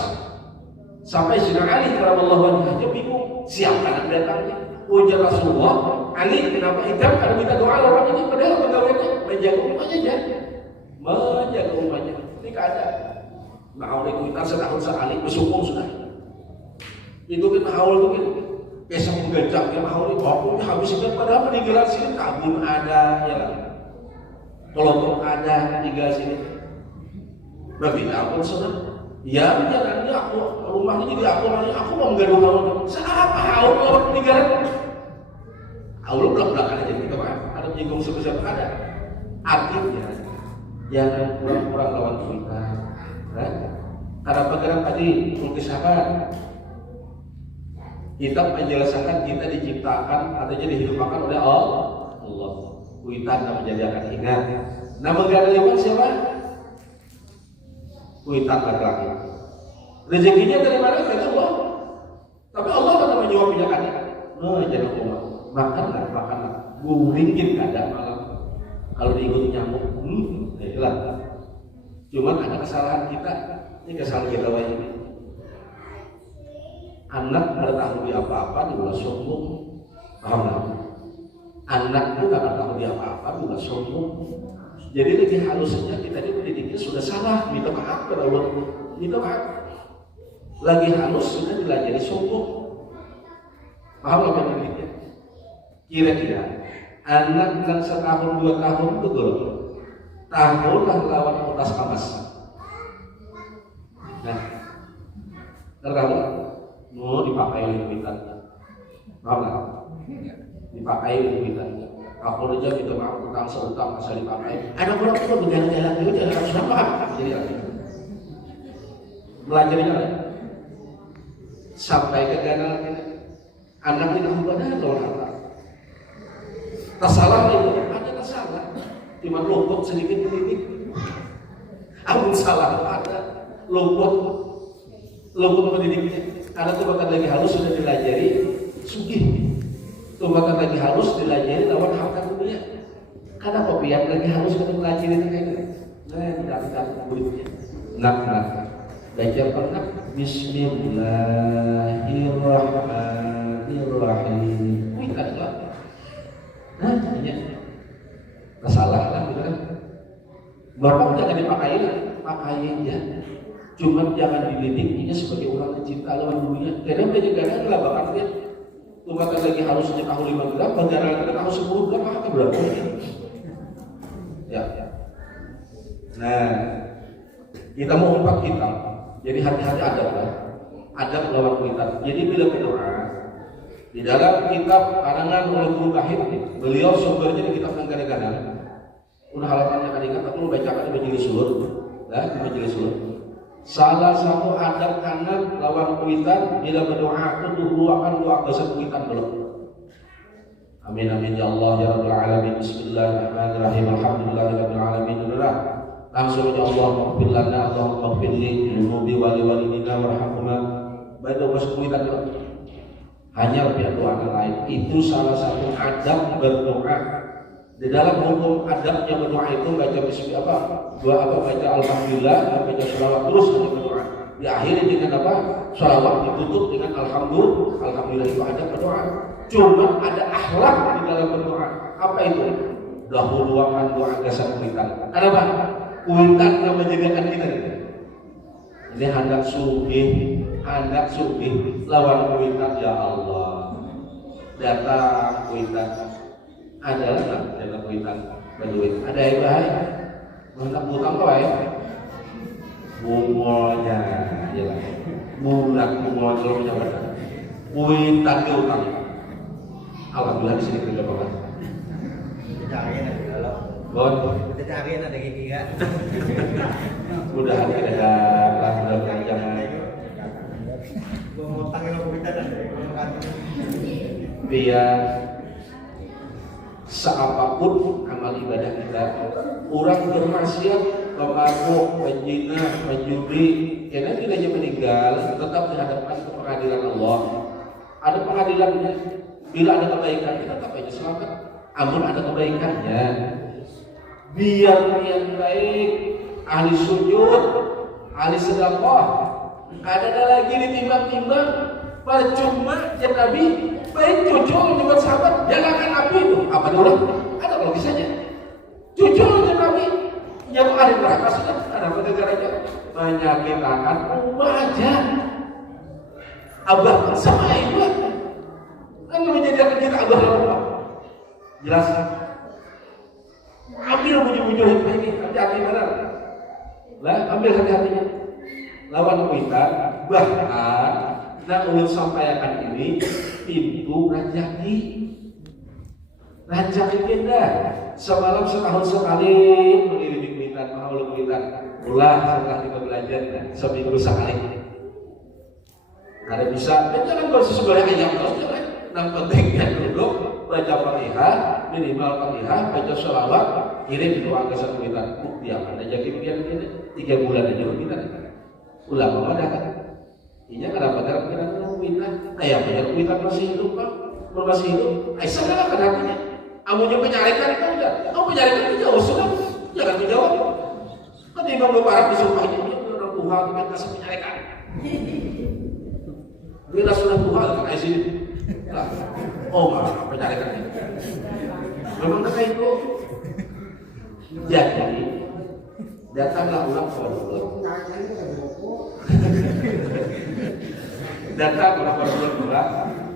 Sampai Sayyidina Ali radhiyallahu anhu bingung siapa yang datangnya. Ujar Rasulullah, Ali kenapa hitam? Karena minta doa orang ini padahal pegawainya menjaga rumahnya aja. Menjaga rumahnya. Ini keadaan. Nah, oleh kita setahun sekali bersukung sudah. Itu kita haul itu gitu. Besok menggejak ya mau nih waktunya habis itu padahal peninggalan sini kabun ada ya kelompok ada tinggal sini berarti ampun senang ya jalannya aku rumahnya jadi aku mau menggaduh haul siapa haul kalau peninggalan haul belak-belakan aja gitu kan ada menyinggung sebesar ada artinya jangan kurang-kurang lawan kita kan karena pegerak tadi melukiskan kita menjelaskan kita diciptakan atau dihidupkan oleh Allah. Kuitan dan menjadikan ingat. Nama ganda siapa? Kuitan laki-laki. Rezekinya dari mana? Dari Allah. Tapi Allah kata menjawabnya kan. Jangan umat. Makanlah. Guringin kada malam. Kalau diikuti nyamuk, hilang. Cuman ada kesalahan kita, ini kesalahan kita ini. Anak nggak tahu dia apa-apa juga sombong, paham nggak? Anak itu nggak tahu dia apa-apa juga sombong. Jadi lebih halusnya kita ini mendidiknya sudah salah, minta maaf kepada Allah, minta maaf. Lagi halus sudah dilajari sombong, paham nggak mendidiknya? Kira-kira anak yang setahun 2 tahun betul, tahunlah lawan utas panas. Nah, terlalu mau dipakai limitannya, paham nggak? Dipakai limitannya. Kalau aja kita maaf utang seutang asal dipakai. Ada orang tua berjalan-jalan itu jangan harus paham. Jadi belajarnya ya. Sampai ke ganal anak ini ibadah lawan harta. Tasalah itu ada tasalah. Cuma luput sedikit sedikit. Amun salah ada luput pendidiknya. Karena tuh bahkan lagi halus sudah dilajari sugih. Tuh bahkan lagi halus dilajari lawan harta dunia. Karena kopian lagi halus sudah dilajari itu kayak gitu. Nah, tidak kulitnya. Nak. Belajar pernah. Bismillahirrahmanirrahim. Kita lah. Nah, ini masalah lah gitu kan. Bapak jangan pakainya. Cuma jangan dididiknya sebagai orang pencinta lawan dunia. Karena penjagaan adalah bakatnya. Tumpatan lagi harusnya tahu 5 gram, negara kita tahu 10 gram, maka berapa? Ya. Nah, kita mau umpat kita. Jadi hati-hati adab lah. Adab lawan kita. Jadi bila berdoa di dalam kitab karangan oleh Guru Kahit, beliau sumbernya di kitab Negara-Negara. Udah halamannya kan ingat, aku bacakan di majelis sulur, di majelis sulur. Salah satu adab kanan lawan kuitan bila berdoa itu akan doa besar kuitan dulu. Amin ya Allah ya Rabbal alamin. Bismillahirrahmanirrahim. Alhamdulillahirabbil alamin. Langsung ya Allah maghfir lana, Allahumma maghfir li dhunubi wa li walidina warhamhuma. Baik doa besar kuitan dulu. Hanya biar doa lain. Itu salah satu adab berdoa. Di dalam hukum adabnya berdoa itu baca bismillah baca alhamdulillah, baca sholawat terus berdoa. Diakhiri dengan apa? Sholawat ditutup dengan alhamdulillah itu adab berdoa. Cuma ada akhlak di dalam berdoa. Apa itu? Dahuluakan doa gasan kuitan. Kenapa? Kuitan yang menjadikan kita. Ini hendak sugih lawan kuitan ya Allah. Datang kuitan. Ada lah dalam kuitan berduit. Ada yang baik, mantap butang kau ya. Bungolnya, ya lah. Bungol kalau mencapai kuitan ke utang. Alhamdulillah di sini tidak apa-apa. Cariin aja kalau. Bon. Kita cariin ada gigi kan. Mudah ada jangan. Gua mau tanggal kita dan biar seapapun amal ibadah kita, orang bermaksiat, pemabuk, penzina, penjudi, karena tidak hanya meninggal, tetap dihadapkan ke pengadilan Allah. Ada pengadilannya. Bila ada kebaikan, kita tetap aja selamat. Amun ada kebaikannya, biar yang baik, ahli sujud, ahli sedekah, ada lagi ditimbang-timbang, percuma jadi Nabi. Baik cucul dengan sahabat, nyalakan api itu. Apa dulu? Ada logisnya. Cucul dengan Nabi, yang ada neraka sudah ada negaranya. Menyakitkan rumah aja. Abah sama ibu. Kan menjadikan kita abah rumah. Jelas. Ambil bujuh-bujuh ini, hati-hati benar. Lah, ambil hati-hatinya. Lawan kita, bahkan nah ulun sampaikan ini pintu rezeki kita semalam setahun sekali mengirimi kuitan mau kuitan ulah setelah kita belajar seminggu sekali ada bisa dan jangan sebenarnya ayam terus jangan yang penting kan duduk baca Fatihah minimal Fatihah baca sholawat kirim doa ke satu kuitan bukti akan ada jadi pian 3 bulan aja kita ulama mana kan. Iya kenapa gara-gara kuitan? Kayak punya kuitan masih hidup pak, masih hidup. Aisyah kan hatinya. Amunnya penyarikan itu enggak. Kamu penyarikan itu jauh sudah. Jangan menjawab. Kan Imam Mubarak disumpah ini orang Tuhan kita kasih penyarikan. Bila sudah Tuhan kan di sini. Nah, oh malah penyarikan. Memang kayak itu. Jadi datanglah ulang pondok. Datang ulang pondok pula,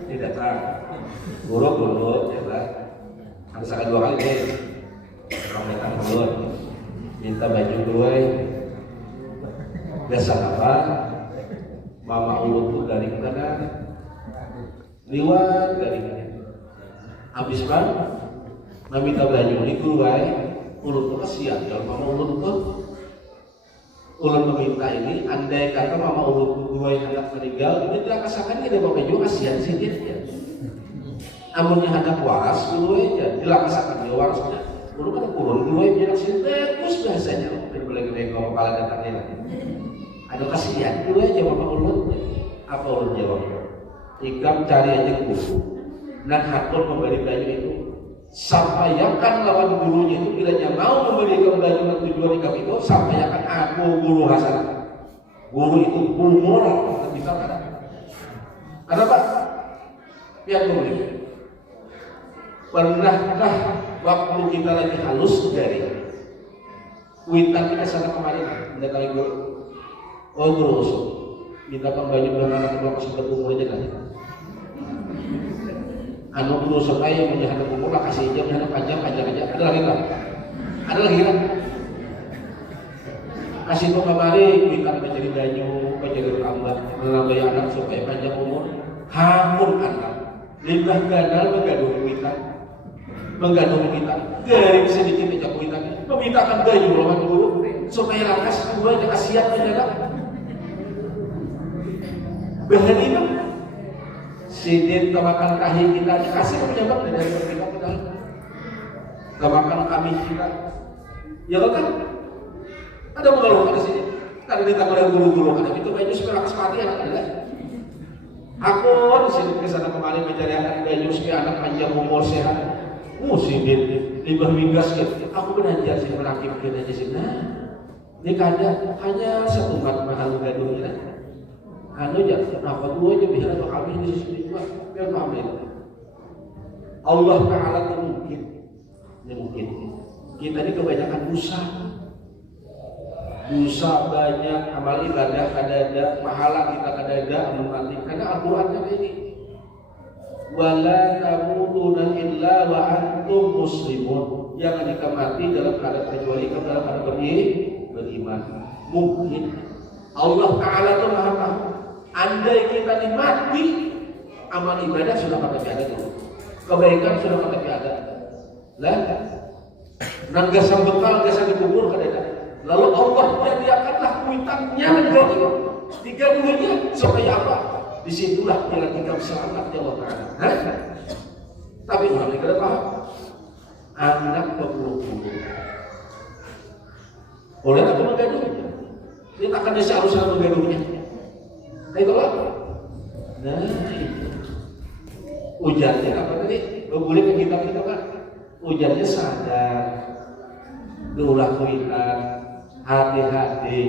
dia datang. Guru ya lah. Misalkan 2 kali deh, kamu datang dulu, minta baju gue. Biasa apa? Mama ulun tuh dari mana? Liwat dari mana? Habis bang, meminta baju ini gue. Ulun tuh kasihan kalau mama ulun tuh. Ulun meminta ini, andai kata mama ulun gue yang hendak meninggal, ini tidak kasakan dia bapak juga kasihan sih dia. Amunnya hendak waras dulu aja, dilaksakan dia warasnya. Dulu kan kurun dulu aja jarak sini bagus biasanya. Boleh gede kalau kepala datangnya lagi. Ada kasihan dulu aja bapak ulun. Apa ulun jawab? Ikam cari aja guru. Nak hakul memberi baju itu. Sampaikan lawan gurunya itu bila dia mau memberikan baju dan tujuan ikam itu, sampaikan aku guru Hasan. Guru itu umur kita ada. Ada apa? Yang guru. Pernahkah waktu kita lagi halus dari kuitan kita sana kemarin tidak kali guru. Oh guru usuk minta pembaju dengan anak kedua kasih berumur aja kan. Anu guru usuk aja punya anak umur lah kasih aja punya anak panjang aja. Ada lagi kan? Ada lagi kan? Kasih tuh kemari kuitan menjadi baju menjadi rambut menambah anak supaya panjang umur. Hampun anak limbah ganal menggaduh kuitan. Menggantung kita dari sedikit aja kuitannya memintakan baju lawan guru supaya lakas kedua dia kasihan menjaga bahan ini sidin kemakan kahi kita kasih menjaga dari kita ke dalam kemakan kami kita ya kan ada mengeluh di sini karena ditambah oleh guru-guru ada itu baju supaya lakas mati anak ada aku di sini kesana kemarin mencari anak baju supaya anak panjang umur sehat. Sidin limbah minggas ya. Aku belajar sih merakibkan aja sih. Nah, ini kada hanya setempat mahal gaduhnya. Anu aja, apa dua aja biar kami di sini juga biar kami. Allah Taala itu mungkin, ini mungkin. Kita ini kebanyakan dosa banyak, amal ibadah kada ada, pahala kita kada ada, amal mati. Karena Al-Qurannya kayak ini. Wala tamutunna illa wa antum muslimun. Jangan ikam mati dalam keadaan kecuali ikam dalam keadaan beriman. Mungkin Allah Ta'ala itu maha tahu. Andai kita mati, amal ibadah sudah pada ada tuh. Kebaikan sudah pada ada. Lah, nan gasam bekal gasam dikubur kada. Lalu Allah jadikanlah kuitannya menjadi 3 dunia supaya apa? Disitulah jalan ikam selamat ya Allah Ta'ala. Tapi orang ini kada paham. Anak berburu-buru. Oleh aku menggaduh. Dia takkan dia seharusnya menggaduhnya. Itu lah. Nah itu. Ujarnya apa tadi? Boleh ke kitab itu kan? Ujarnya sadar. Diulah kuitan. Hati-hati.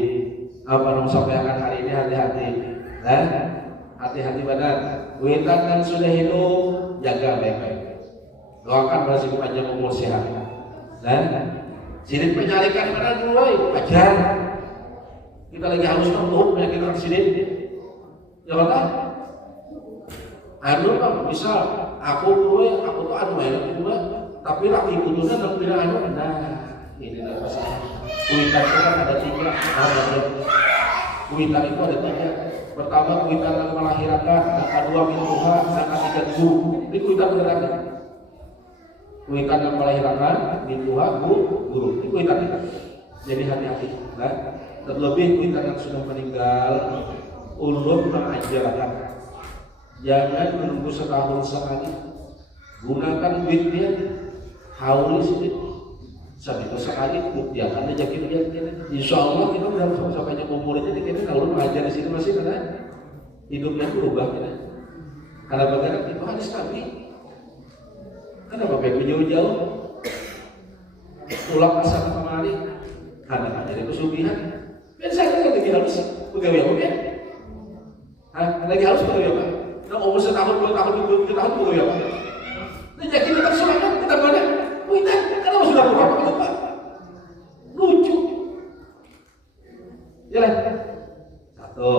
Apa yang sampaikan hari ini hati-hati. Hati-hati badan. Kuitan yang sudah hidup jaga baik-baik. Doakan masih panjang umur sehat. Sidin penyalikan badan dulu, ajar. Kita lagi harus menutup penyakit orang sidin. Ya kan? Anu kan misal aku tuh anu enak juga, tapi laki kudunya dalam bilang anu. Nah, ini adalah masalah. Kuitan itu kan ada 3. Kuitan itu ada 3. Pertama kuitan yang melahirkan, yang kedua mintuha, yang ketiga guru. Ini kuitan beneran. Kuitan yang melahirkan, mintuha, guru. Ini kuitan kita. Jadi hati-hati. Nah, terlebih kuitan yang sudah meninggal, ulun mengajarkan. Jangan menunggu setahun sekali. Gunakan duitnya, hauli sedikit. Saat itu sekali buktikan aja kita. Insya Allah kita udah sampai umur itu kita kalau mengajar di sini masih kan hidupnya berubah kita. Karena bagaimana itu hadis Nabi. Kenapa begitu jauh-jauh tulak asal kemari karena jadi kesugihan. Ben saya lagi harus pegawai apa kan? Lagi harus pegawai apa? Nah, umur setahun, 2 tahun, 3 tahun pegawai apa? Nah, jadi kita semangat, kita mana? Kita kenapa sudah berapa Pak? Lucu. Ya lah. Satu.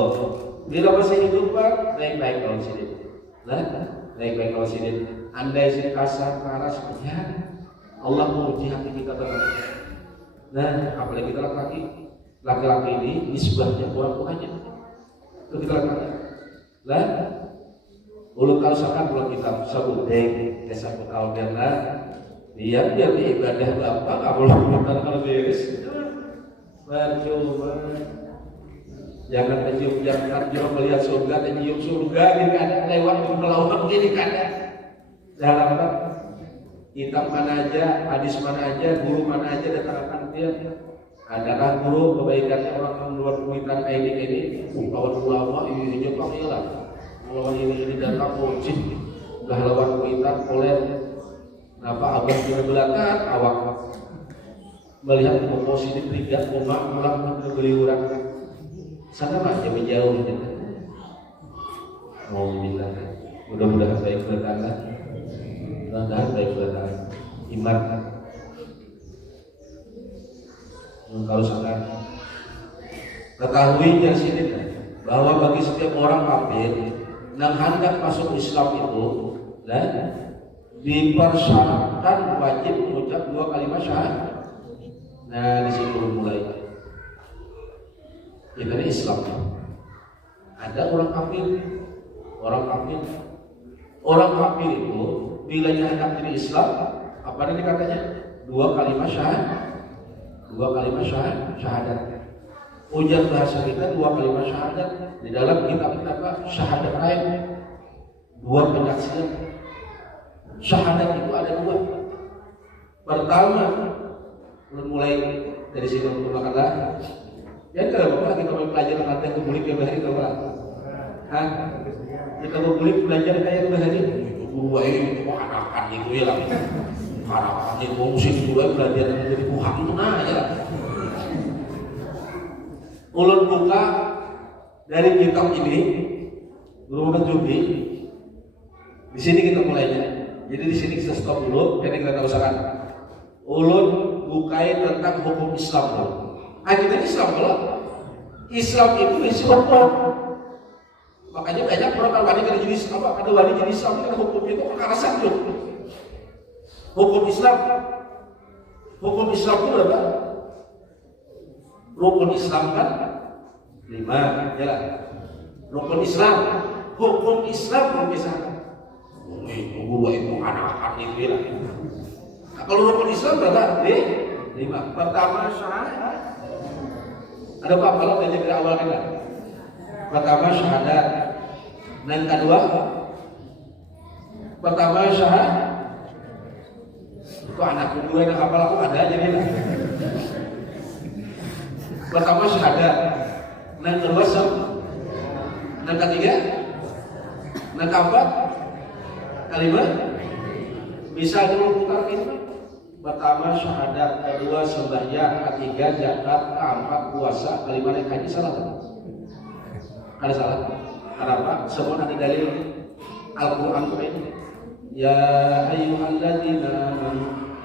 Bila masih hidup Pak, baik-baik kalau sini. Nah, baik-baik kalau sini. Andai sini kasar, keras, ya Allah menguji hati kita tetap. Nah, apalagi kita laki-laki ini nisbahnya orang tuanya. Itu kita laki-laki. Lah, ulu kalau sekarang kalau kita sabut deng, satu tahun yang lah, dia ibadah bapak, nggak boleh bukan kalau beres. Coba, jangan mencium, jangan melihat surga, mencium surga, ini ada lewat melawan ini kan. Jangan apa? Kitab mana aja, hadis mana aja, guru mana aja datangkan dia. Adakah guru kebaikannya orang yang luar kuitan ini, kawan ulama ini Jepang lah. Ulama ini datang kunci, udah lawan kuitan oleh apa abah di belakang awak melihat posisi 3 umat pulang beli orang sana mah jauh jauh gitu. Mau bilang mudah-mudahan baik berkata. Mudah-mudahan baik berkata iman. Kalau sekarang ketahui dari sini bahwa bagi setiap orang kafir yang hendak masuk Islam itu dipersyaratkan wajib mengucap 2 kalimat syahadat. Nah, di sini mulai. Ini Islam. Ada orang kafir, orang kafir itu bila hendak jadi Islam, apa tadi katanya? 2 kalimat syahadat. 2 kalimat syahadat. Ujian bahasa kita 2 kalimat syahadat. Di dalam kitab apa? Syahadat lain. 2 penyaksian. Syahadat itu ada 2. Pertama, mulai dari sini untuk makanlah. Ya kalau bapak kita mau belajar nanti ke bulik ya bahari kalau bapak. Kita mau bulik belajar kayak bahari. Gua ini anak-anak itu ya lah. Harapannya musik juga belajar menjadi Tuhan itu nah ya. Ulun buka dari kitab ini Rumah Jumbi. Di sini kita mulainya. Jadi di sini kita stop dulu. Jadi kita usahakan. Ulun bukai tentang hukum Islam dulu. Kita Islam kalau Islam itu isi hukum. Makanya banyak orang kalau wanita jadi Islam, kalau wanita jadi Islam kan hukum itu kekerasan tuh. Hukum Islam itu berapa? Rukun Islam kan 5, ya lah. Rukun Islam, hukum Islam misalnya. Gua itu anak-anak itu ya. Nah, kalau rukun Islam berapa? 5. Pertama syahadat. Ada apa kalau belajar dari awal kita? Pertama syahadat. Dan kedua, pertama syahadat. Itu anak kedua yang hafal aku ada aja nih lah. Pertama syahadat. Dan kedua dan ketiga, dan keempat kalimat. Bisa dulu putar ini. Pertama syahadat, kedua sembahyang, ketiga zakat, keempat puasa, kelima naik haji. Salah tak? Ada salah? Kenapa? Semua ada dalil Al-Quran ini. Ya ayyuhalladzina amanu,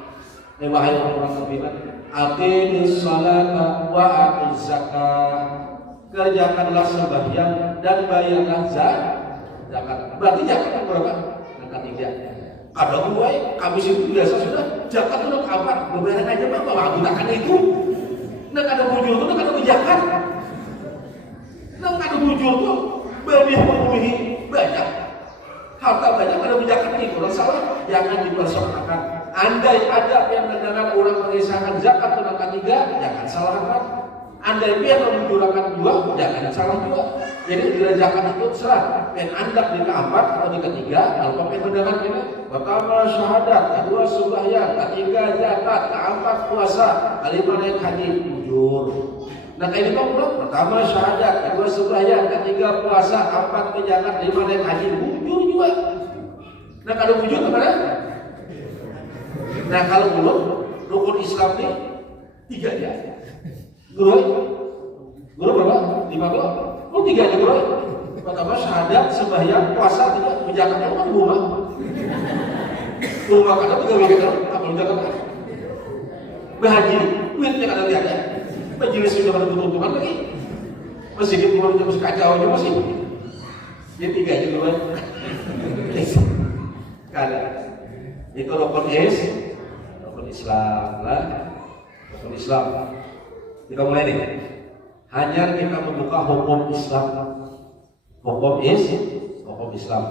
wahai orang beriman, aqimus salata wa atuz zakah. Kerjakanlah sembahyang dan bayarlah zakat. Berarti zakat berapa? Zakat 3. Ada gue, kami itu biasa sudah zakat itu apa? Lebaran aja mah bawa gunakan itu. Nak ada bujur tuh, nak ada zakat. Nak ada bujur tuh, lebih memenuhi banyak. Harta banyak ada zakat ini. Kalau salah, jangan dipersoalkan. Andai ada yang mendengar orang mengisahkan zakat tentang 3, jangan salahkan. Andai dia menjurakan 2, jangan salah juga. Jadi bila zakat itu serah. Pen anda di keempat atau di ketiga, kalau pen mendengar ini, pertama syahadat, kedua sembahyang, ketiga zakat, keempat puasa, kelima naik haji, jujur. Nah kayak gitu bro, pertama syahadat, kedua sembahyang, ketiga puasa, keempat zakat, kelima naik haji, jujur juga. Nah kalau jujur kemana? Nah kalau ulun rukun Islam ini 3 aja. Guru berapa? 5 guru? Oh 3 aja guru. Pertama syahadat, sembahyang, puasa, tidak menjaga itu kan rumah. Rumah kadang 3 weekend apa lu jaga? Berhaji, duitnya kadang tiada. Majelis sudah ada keuntungan lagi. Masih gitu masih kacau aja masih. Jadi 3 aja guru. Kada. Itu rukun Islam lah. Rukun Islam. Kita mulai nih. Hanya kita membuka hukum Islam. Hukum Islam.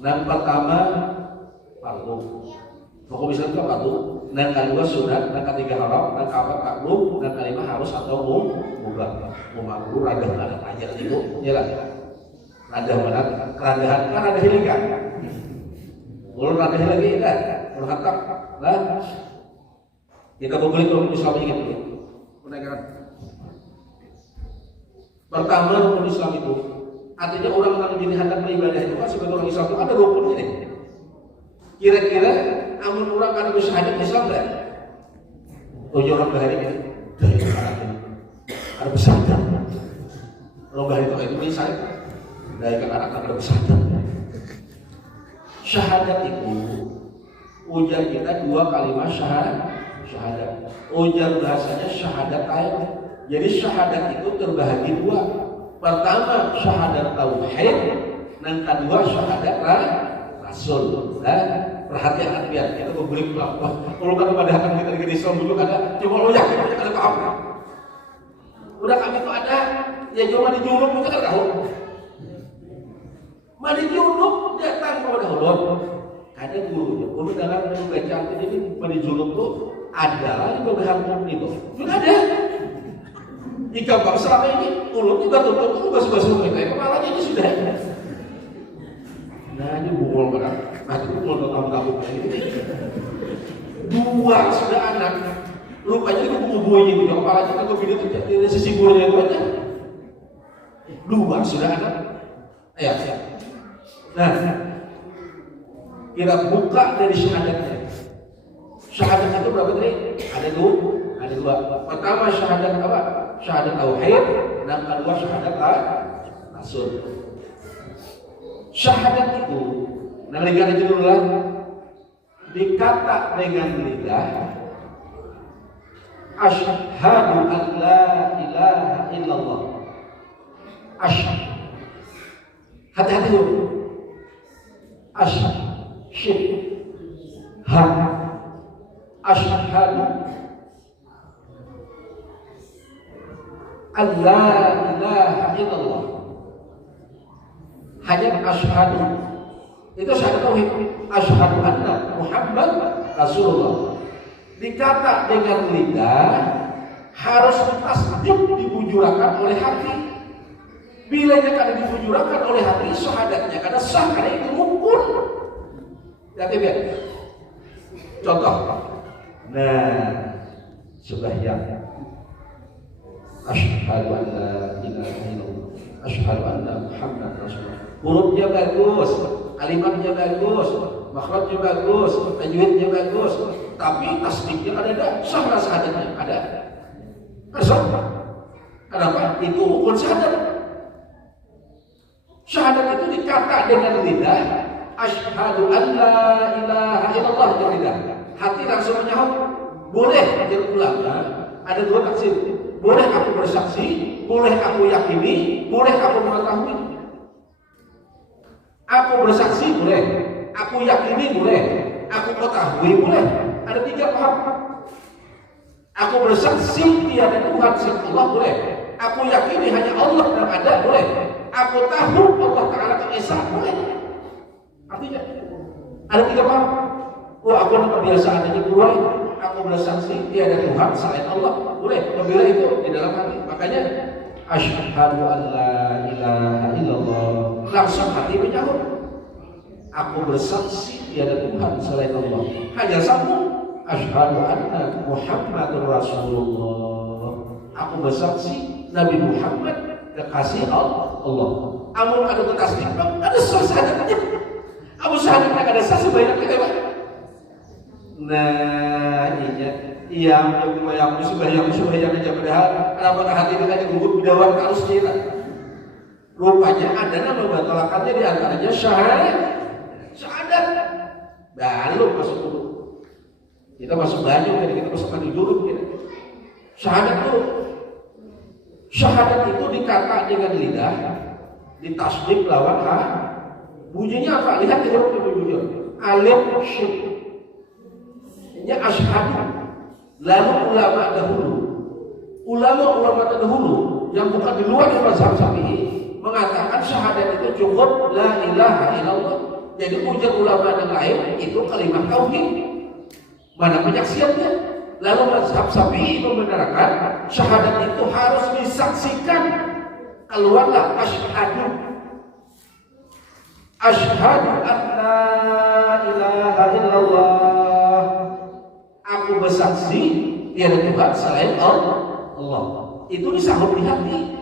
Yang pertama fardu. Hukum Islam itu fardu. Yang kedua sunat, yang ketiga haram, yang keempat makruh, yang kelima harus atau mubah. Makruh rada aja itu, jelas. Rada mana? Keradahan kan ada hilingan. Ulun rada lagi kan? Ulun hantar lah. Kita googling hukum Islam ini gitu. Penegakan. Pertama rukun Islam itu artinya orang yang menjadi hendak beribadah itu kan sebagai orang Islam itu ada rukunnya nih. Kira-kira amun orang kan bersyahadat Islam enggak? Tujuh orang bahari ini dari ada bersyahadat. Orang bahari itu misalnya dari anak ada bersyahadat. Syahadat itu ujar kita 2 kalimat syahadat. Ujar bahasanya syahadat ayat. Jadi syahadat itu terbahagi 2. Pertama syahadat tauhid, dan kedua syahadat rasul. Perhatian biar kita membeli kalau kan pada hati kita di Islam dulu ada, coba lo yakin ada paham? Udah kami itu ada, ya cuma di junub itu kan tahu. Mari junub datang kepada ulun. Ada gurunya, ulun dalam bacaan ini pada junub tuh ada di beberapa itu. Sudah ada. Jika bang selama ini ulun juga tutup basuh-basuh mereka, kepalanya ini sudah. Nah ini bukul berat, mati bukul kamu ini. 2 sudah anak, rupanya itu kubu ini, kepalanya kan berbeda di sisi gurunya itu aja. 2 sudah anak, ya. Nah, kita buka dari syahadatnya. Syahadat itu berapa tadi? Ada 2. Pertama syahadat apa? Syahadat tauhid, dan kedua syahadat rasul. Syahadat itu, nah lihat aja dulu lah, dikata dengan lidah, asyhadu an la ilaha illallah. Asyhadu. Hati-hati dulu. Asyhadu. Asyhadu an la ilaha illallah. Hanya asyhadu. Itu syahadat tauhid. Asyhadu anna Muhammad Rasulullah. Dikata dengan lidah, harus tasdik dibujurakan oleh hati. Bila kada dibujurakan oleh hati, syahadatnya kada sah, karena itu rukun. Lihat ya. Contoh. Nah, sembahyang. Asyhadu an la ilaha illallah. Asyhadu anna Muhammad Rasulullah. Hurufnya bagus, kalimatnya bagus, makhrajnya bagus, tajwidnya bagus, tapi tasdiknya ada, sah syahadatnya ada. Sah. Kenapa? Itu rukun syahadat. Syahadat itu dikata dengan lidah, asyhadu an la ilaha illallah dengan lidah. Hati langsung menyahut, boleh diulang. Ada 2 tafsir. Boleh aku bersaksi, boleh aku yakini, boleh aku mengetahui. Aku bersaksi boleh, aku yakini boleh, aku ketahui boleh. Ada 3 paham. Aku bersaksi tiada Tuhan selain Allah boleh. Aku yakini hanya Allah yang ada boleh. Aku tahu Allah Taala Esa boleh. Artinya ada 3 paham. Oh aku ada kebiasaan ini boleh. Aku bersaksi tiada Tuhan selain Allah boleh. Apabila itu di dalam hati, makanya asyhadu an la ilaha illallah, langsung hati menyahut. Aku bersaksi tiada Tuhan selain Allah. Hanya sambung asyhadu anna Muhammadur Rasulullah. Aku bersaksi Nabi Muhammad kekasih Allah. Amun ada tasdik, ada syahadatnya. Amun syahadatnya ada sah sebanyak apa? Nah, iya, yang sembahyang aja padahal kenapa hati ini kan gugut bidawan harus kita. Rupanya ada nama batalakannya di antaranya syahadat. Lalu masuk dulu. Kita masuk banyak, kita masuk mandi dulu. Syahadat itu dikata dengan lidah, ditasdik lawan bunyinya apa? Lihat di huruf bunyinya. Alif syid. Ini asyhadu. Lalu ulama dahulu yang bukan di luar mazhab Syafi'i mengatakan syahadat itu cukup la ilaha illallah. Jadi ujar ulama yang lain itu kalimat tauhid. Mana penyaksiannya? Lalu mazhab Syafi'i membenarkan syahadat itu harus disaksikan. Keluarlah asyhadu an la ilaha illallah. Aku bersaksi tiada Tuhan selain Allah. Itu disahut di hati.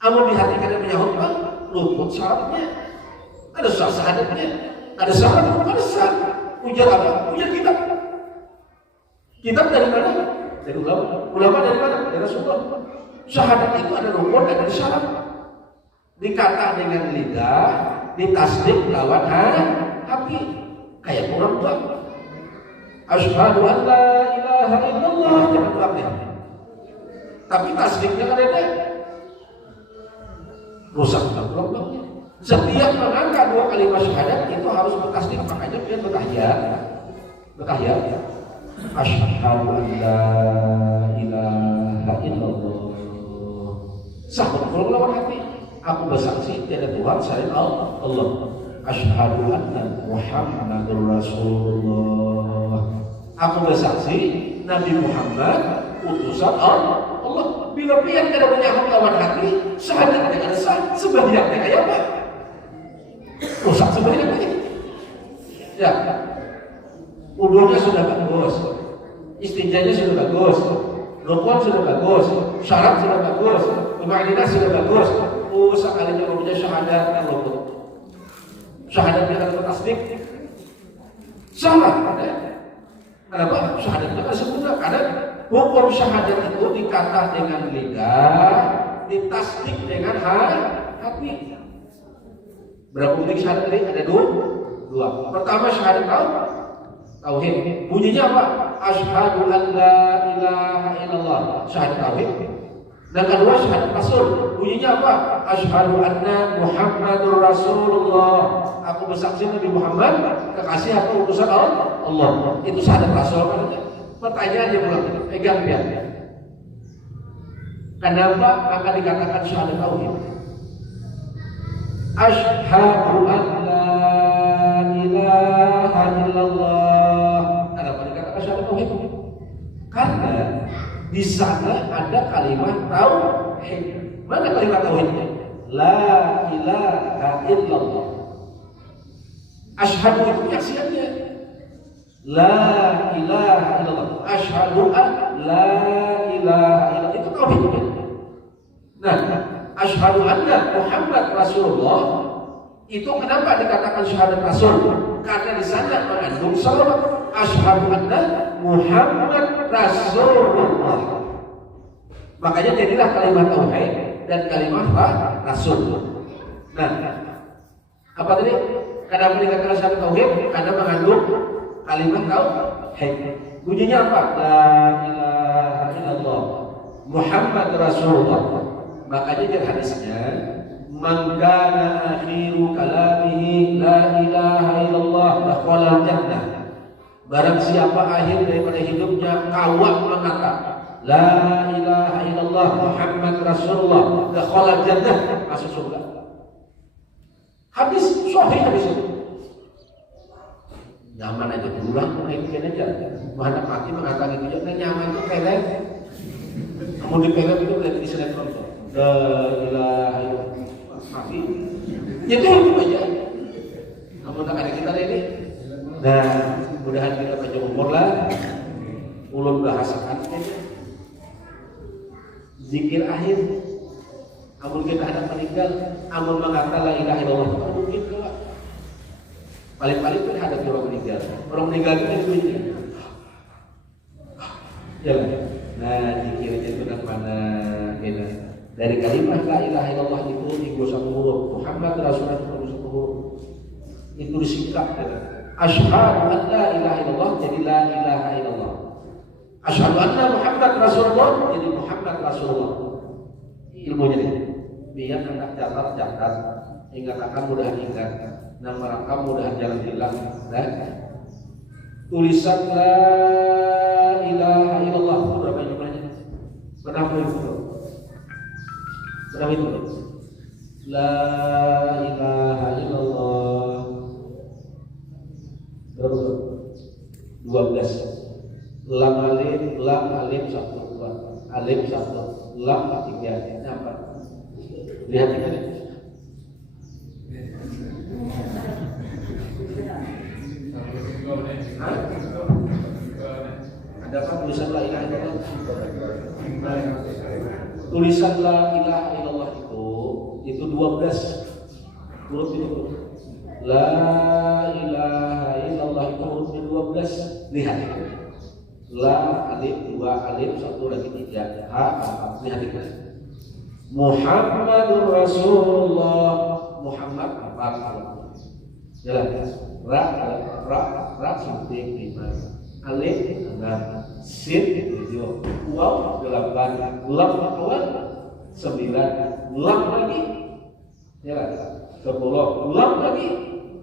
Amun di hati kada menyahut kan luput syaratnya. Ada syahadatnya, ada syahadat, ada syahadat. Ujar apa? Ujar kitab. Kitab dari mana? Dari ulama. Ulama dari mana? Dari Rasulullah. Syahadat itu ada rukun dan ada syarat. Dikata dengan lidah, ditasdik lawan hati. Kayak orang tua. Asyhadu an la ilaha illallah, jangan tuangnya. Tapi tasdiknya kan ada. Rusak belum. Setiap mengangkat dua kalimat syahadat itu harus bertasdik, makanya dia bertahiyat. Asyhadu an la ilaha illallah. Sah betul lawan hati. Aku bersaksi tiada Tuhan selain Allah. Asyhadu anna Muhammadur Rasulullah. Aku bersaksi Nabi Muhammad utusan Allah. Bila pian kada menyahut lawan hati, syahadatnya kada sah. Sebaliknya kayak apa? Rusak sebaliknya. Ya. Wudunya sudah bagus, istinjanya sudah bagus, rukun sudah bagus, syarat sudah bagus, pema'inah sudah bagus. Sekalinya punya syahadat dan rukun. Syahadatnya akan bertasdik. Salah, ada. Kenapa? Syahadatnya kan sempurna. Ada hukum syahadat itu dikata dengan lidah, ditasdik dengan hati. Berapa bukti syahadat ini? Ada dua. Pertama syahadat tauhid. Bunyinya apa? Asyhadu an la ilaha illallah. Syahadat tauhid. Dan kedua syahadat rasul. Bunyinya apa? Asyhadu anna Muhammadur Rasulullah. Aku bersaksi Nabi Muhammad kekasih atau utusan Allah. Itu syahadat rasul kan? Pertanyaannya pulang, pegang dia. Kenapa akan dikatakan syahadat tauhid? Asyhadu an la ilaha illallah. Kenapa dikatakan syahadat tauhid? Karena di sana ada kalimat tauhid. Mana kalimat tauhidnya? La ilaha illallah. Asyhadu itu penyaksiannya. La ilaha illallah. Asyhadu an la ilaha illallah. Itu tauhidnya. Nah, asyhadu anna Muhammad Rasulullah itu kenapa dikatakan syahadat Rasul? Karena di sana mengandung salawat. Asyhadu anna Muhammad Rasulullah. Makanya jadilah kalimat tauhid dan kalimat Rasul. Nah, apa tadi? Kenapa dikatakan syahadat tauhid? Karena mengandung kalimat tauhid. Bunyinya apa? La ilaha illallah Muhammad Rasulullah. Makanya di hadisnya, man kana akhiru kalamihi la ilaha illallah dakhala jannah. Barang siapa akhir daripada hidupnya kawat mengata la ilaha illallah Muhammad Rasulullah dakhala jannah, masuk surga. Habis sahih habis itu. Nyaman aja pulang, mungkin aja. Mana mati mengatakan itu jangan nyaman itu pelet. Kamu di pelet itu udah di sinetron tuh. La ilaha illallah. Mati. Itu aja. Kamu tak ada kita ini. Nah, mudah-mudahan kita panjang umur lah. Ulun bahasakan aja. Zikir akhir. Amun kita ada meninggal, amun mengatakan la ilaha illallah itu mungkin kelak. Paling-paling kan ada orang meninggal. Orang meninggal itu Ya. Nah, zikirnya itu dari mana? Gitu. Dari kalimat la ilaha illallah itu 31 huruf, Muhammad Rasulullah 31 huruf. Itu disingkat. Gitu. Asyhadu an la ilaha illallah jadi la ilaha illallah. Asyhadu anna Muhammad Rasulullah jadi Muhammad Rasulullah. Ilmunya nih. Biar anak catat, ingat akan mudah ingat. Nama rakam mudah jangan hilang. Nah, tulisan la ilaha illallah berapa jumlahnya? Berapa itu? Berapa itu? La ilaha illallah berapa? 12. Lam alif 1 2 alif 1 lam 3 apa? Lihat ini. Adakah tulisan la ilaha illallah? Tulisan la ilaha illallah itu 12 huruf itu. La ilaha illallah itu hurufnya 12. Lihat. La alif 2 alif 1 lagi 3 ha 4. Lihat ini. Muhammadur Rasulullah. Muhammad 4. Jelas. Ra suntik 5. Alif 6. Sin 7. Waw 8. Lam 9. Lam lagi. Jelas. 10. Lam lagi.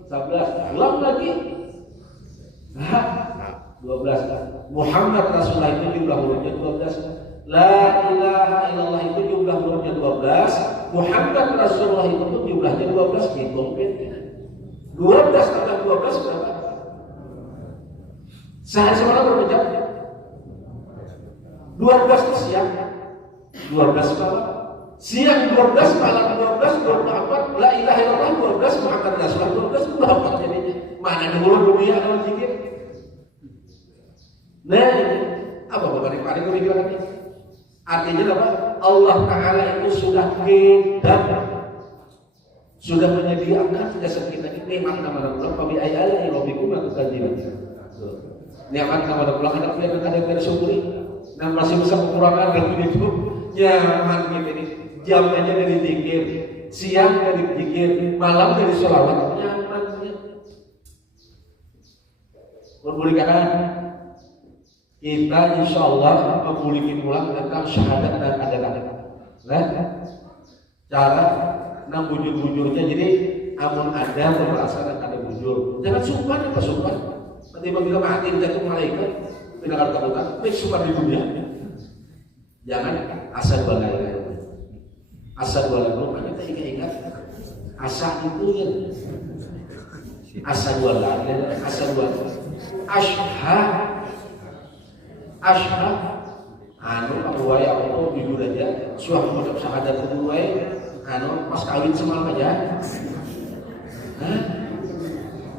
11. Lam lagi. 12. Muhammad Rasulullah itu jumlah hurufnya 12. La ilaha illallah itu jumlah hurufnya 12. Muhammad Rasulullah itu jumlahnya 12. Hitung 12 tambah 12 berapa? Sehari semalam berapa jam? 12 itu siang, 12 malam. Siang 12, malam 12, 24. La ilaha illallah 12, Muhammad Rasulullah 12, 24 jadinya. Mana dulu dunia dalam zikir? Nah, apa berbanding-banding gue bilang ini? Artinya apa? Allah Ta'ala itu sudah kedap, sudah menyediakan jasa kita ini nikmat nama Allah. Kami ayat irobikum atau kajian. Nikmat nama Allah ada kelihatan ada yang syukuri. Dan masih bisa kekurangan dan itu nyaman gitu ini. Jamnya dari zikir, siang dari zikir, malam dari sholawat. Nyaman. Boleh katakan kita insya Allah memulihkan ulang tentang syahadat dan adalah. Nah, cara nang bujur-bujurnya jadi amun ada merasa dan ada bujur. Jangan sumpah apa sumpah. Nanti bila mati jatuh malaikat tidak akan takutan. Baik sumpah di dunia. Jangan asal balai. Asal balai makanya kita ingat asal itu ya. Asal balai, asal balai. Ashhad anu paruwai auto jujur aja suah mengucap syahadat paruwai anu pas kawin semalam aja. Hah?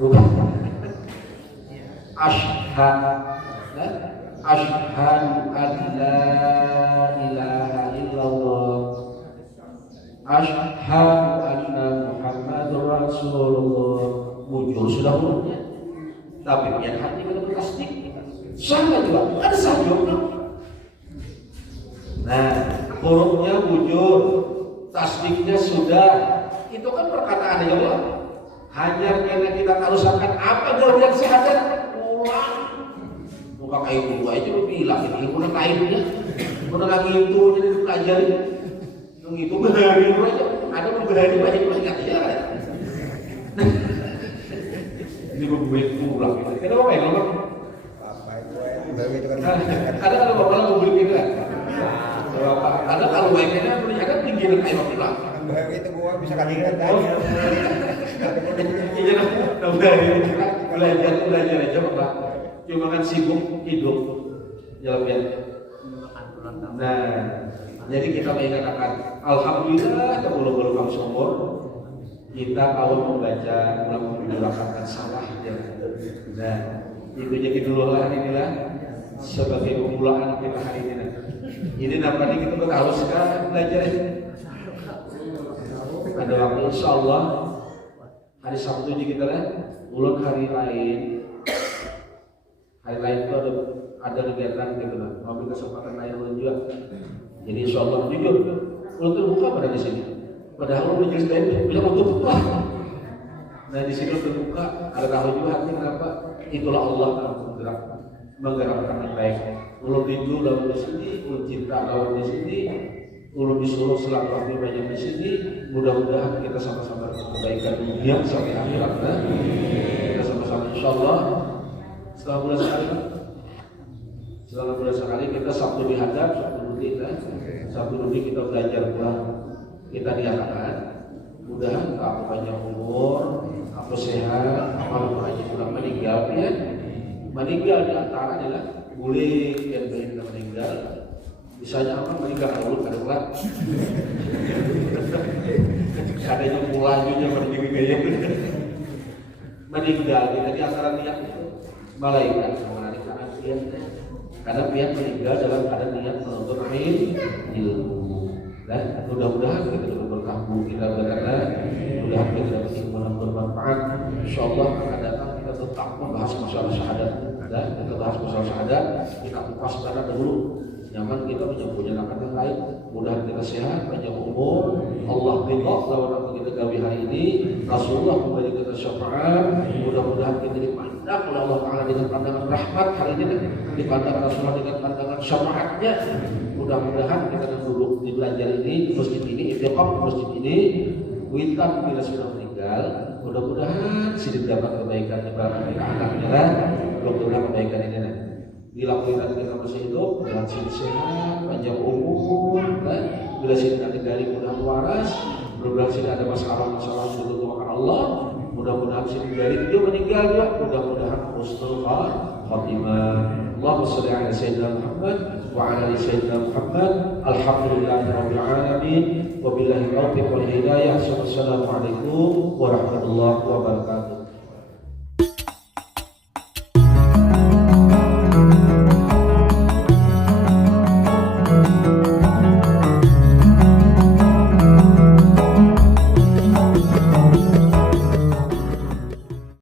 Bukan. Ashhadu an la ilaha illallah. Ashhadu anna Muhammadur Rasulullah. Bujur sudah mulutnya. Tapi yang hati benar tasdik. Sama juga, ada sajur. Nah, hurufnya bujur, tasdiknya sudah. Itu kan perkataan Allah. Hanya karena kita tarusakan apa gaul yang syahadat, ulang. Muka kayak gua aja lu bilang ini ilmu lainnya. Udah lagi itu jadi dipelajari. Yang itu berhari aja, ada berhari banyak banget ya. Ini gue pulang. Kenapa ya kalau ada kalau bapak mau beli gitu kan? Ada kalau baiknya beli ada pinggiran kayak bapak bilang. Itu gua bisa kalian kan? Iya nah belajar aja bapak. Cuma kan sibuk hidup jalan. Nah, jadi kita mengatakan alhamdulillah kita belum bang sombor. Kita kalau membaca melakukan salah ya. Nah, itu jadi dulu lah inilah sebagai pemulaan kita hari ini. Ini nampaknya kita harus belajar ini. Ada waktu insya Allah hari Sabtu ini kita lihat ulun hari lain itu ada ada kegiatan gitu lah, ngambil kesempatan lain juga. Jadi insya Allah jujur, kalau terbuka pada di sini. Padahal udah jelas tadi bilang untuk buka. Nah di sini terbuka, ada tahu juga hati kenapa? Itulah Allah yang menggerakkan yang baik. Ulun rindu lawan di sini, ulun cinta lawan di sini, ulun disuruh silaturahmi banyak di sini. Mudah-mudahan kita sama-sama kebaikan dunia sampai akhirat. Nah, kita sama-sama insya Allah. Setelah bulan sekali kita Sabtu dihadap, Sabtu nanti kita belajar pula. Kita diharapkan mudahan aku panjang umur, aku sehat, aku hanya pulang meninggal ya. Meninggal di antara adalah boleh yang kita meninggal. Misalnya apa meninggal dulu kada kuat. Adanya pulang juga berdiri gaya. Meninggal kita di antara niat itu malaikat sama nanti pihak. Karena pihak meninggal dalam keadaan niat menuntut ilmu. Dan mudah-mudahan kita dapat berkabung, kita berkata mudah-mudahan kita dapat ilmu yang bermanfaat. InsyaAllah akan datang kita tetap membahas masalah syahadat. Dan kita bahas masalah syahadat, kita kupas karena dahulu nyaman kita punya akan yang lain. Mudah kita sehat, panjang umur. Allah ridha lawan apa kita gawe hari ini. Rasulullah memberi kita syafaat. Mudah-mudahan kita dipandang oleh Allah Taala dengan pandangan rahmat hari ini, dipandang Rasulullah dengan pandangan syafaatnya. Mudah-mudahan kita duduk di belajar ini, di masjid ini, istiqam di masjid ini, witan bila sudah meninggal. Mudah-mudahan sidik dapat kebaikan kepada anaknya lah. Mudah-mudahan kebaikan ini lah. Bila kita masih hidup, dengan sehat, panjang umur, kan? Bila kita negari mudah waras, mudah-mudahan tidak ada masalah-masalah yang dilakukan Allah. Mudah-mudahan sidik dari dia meninggal juga. Mudah-mudahan husnul khatimah. Allahumma shalli ala sayyidina Muhammad wa ala ali sayyidina Muhammad. Alhamdulillahirabbil alamin. Wabillahi taufiq wal hidayah. Wassalamualaikum warahmatullahi wabarakatuh.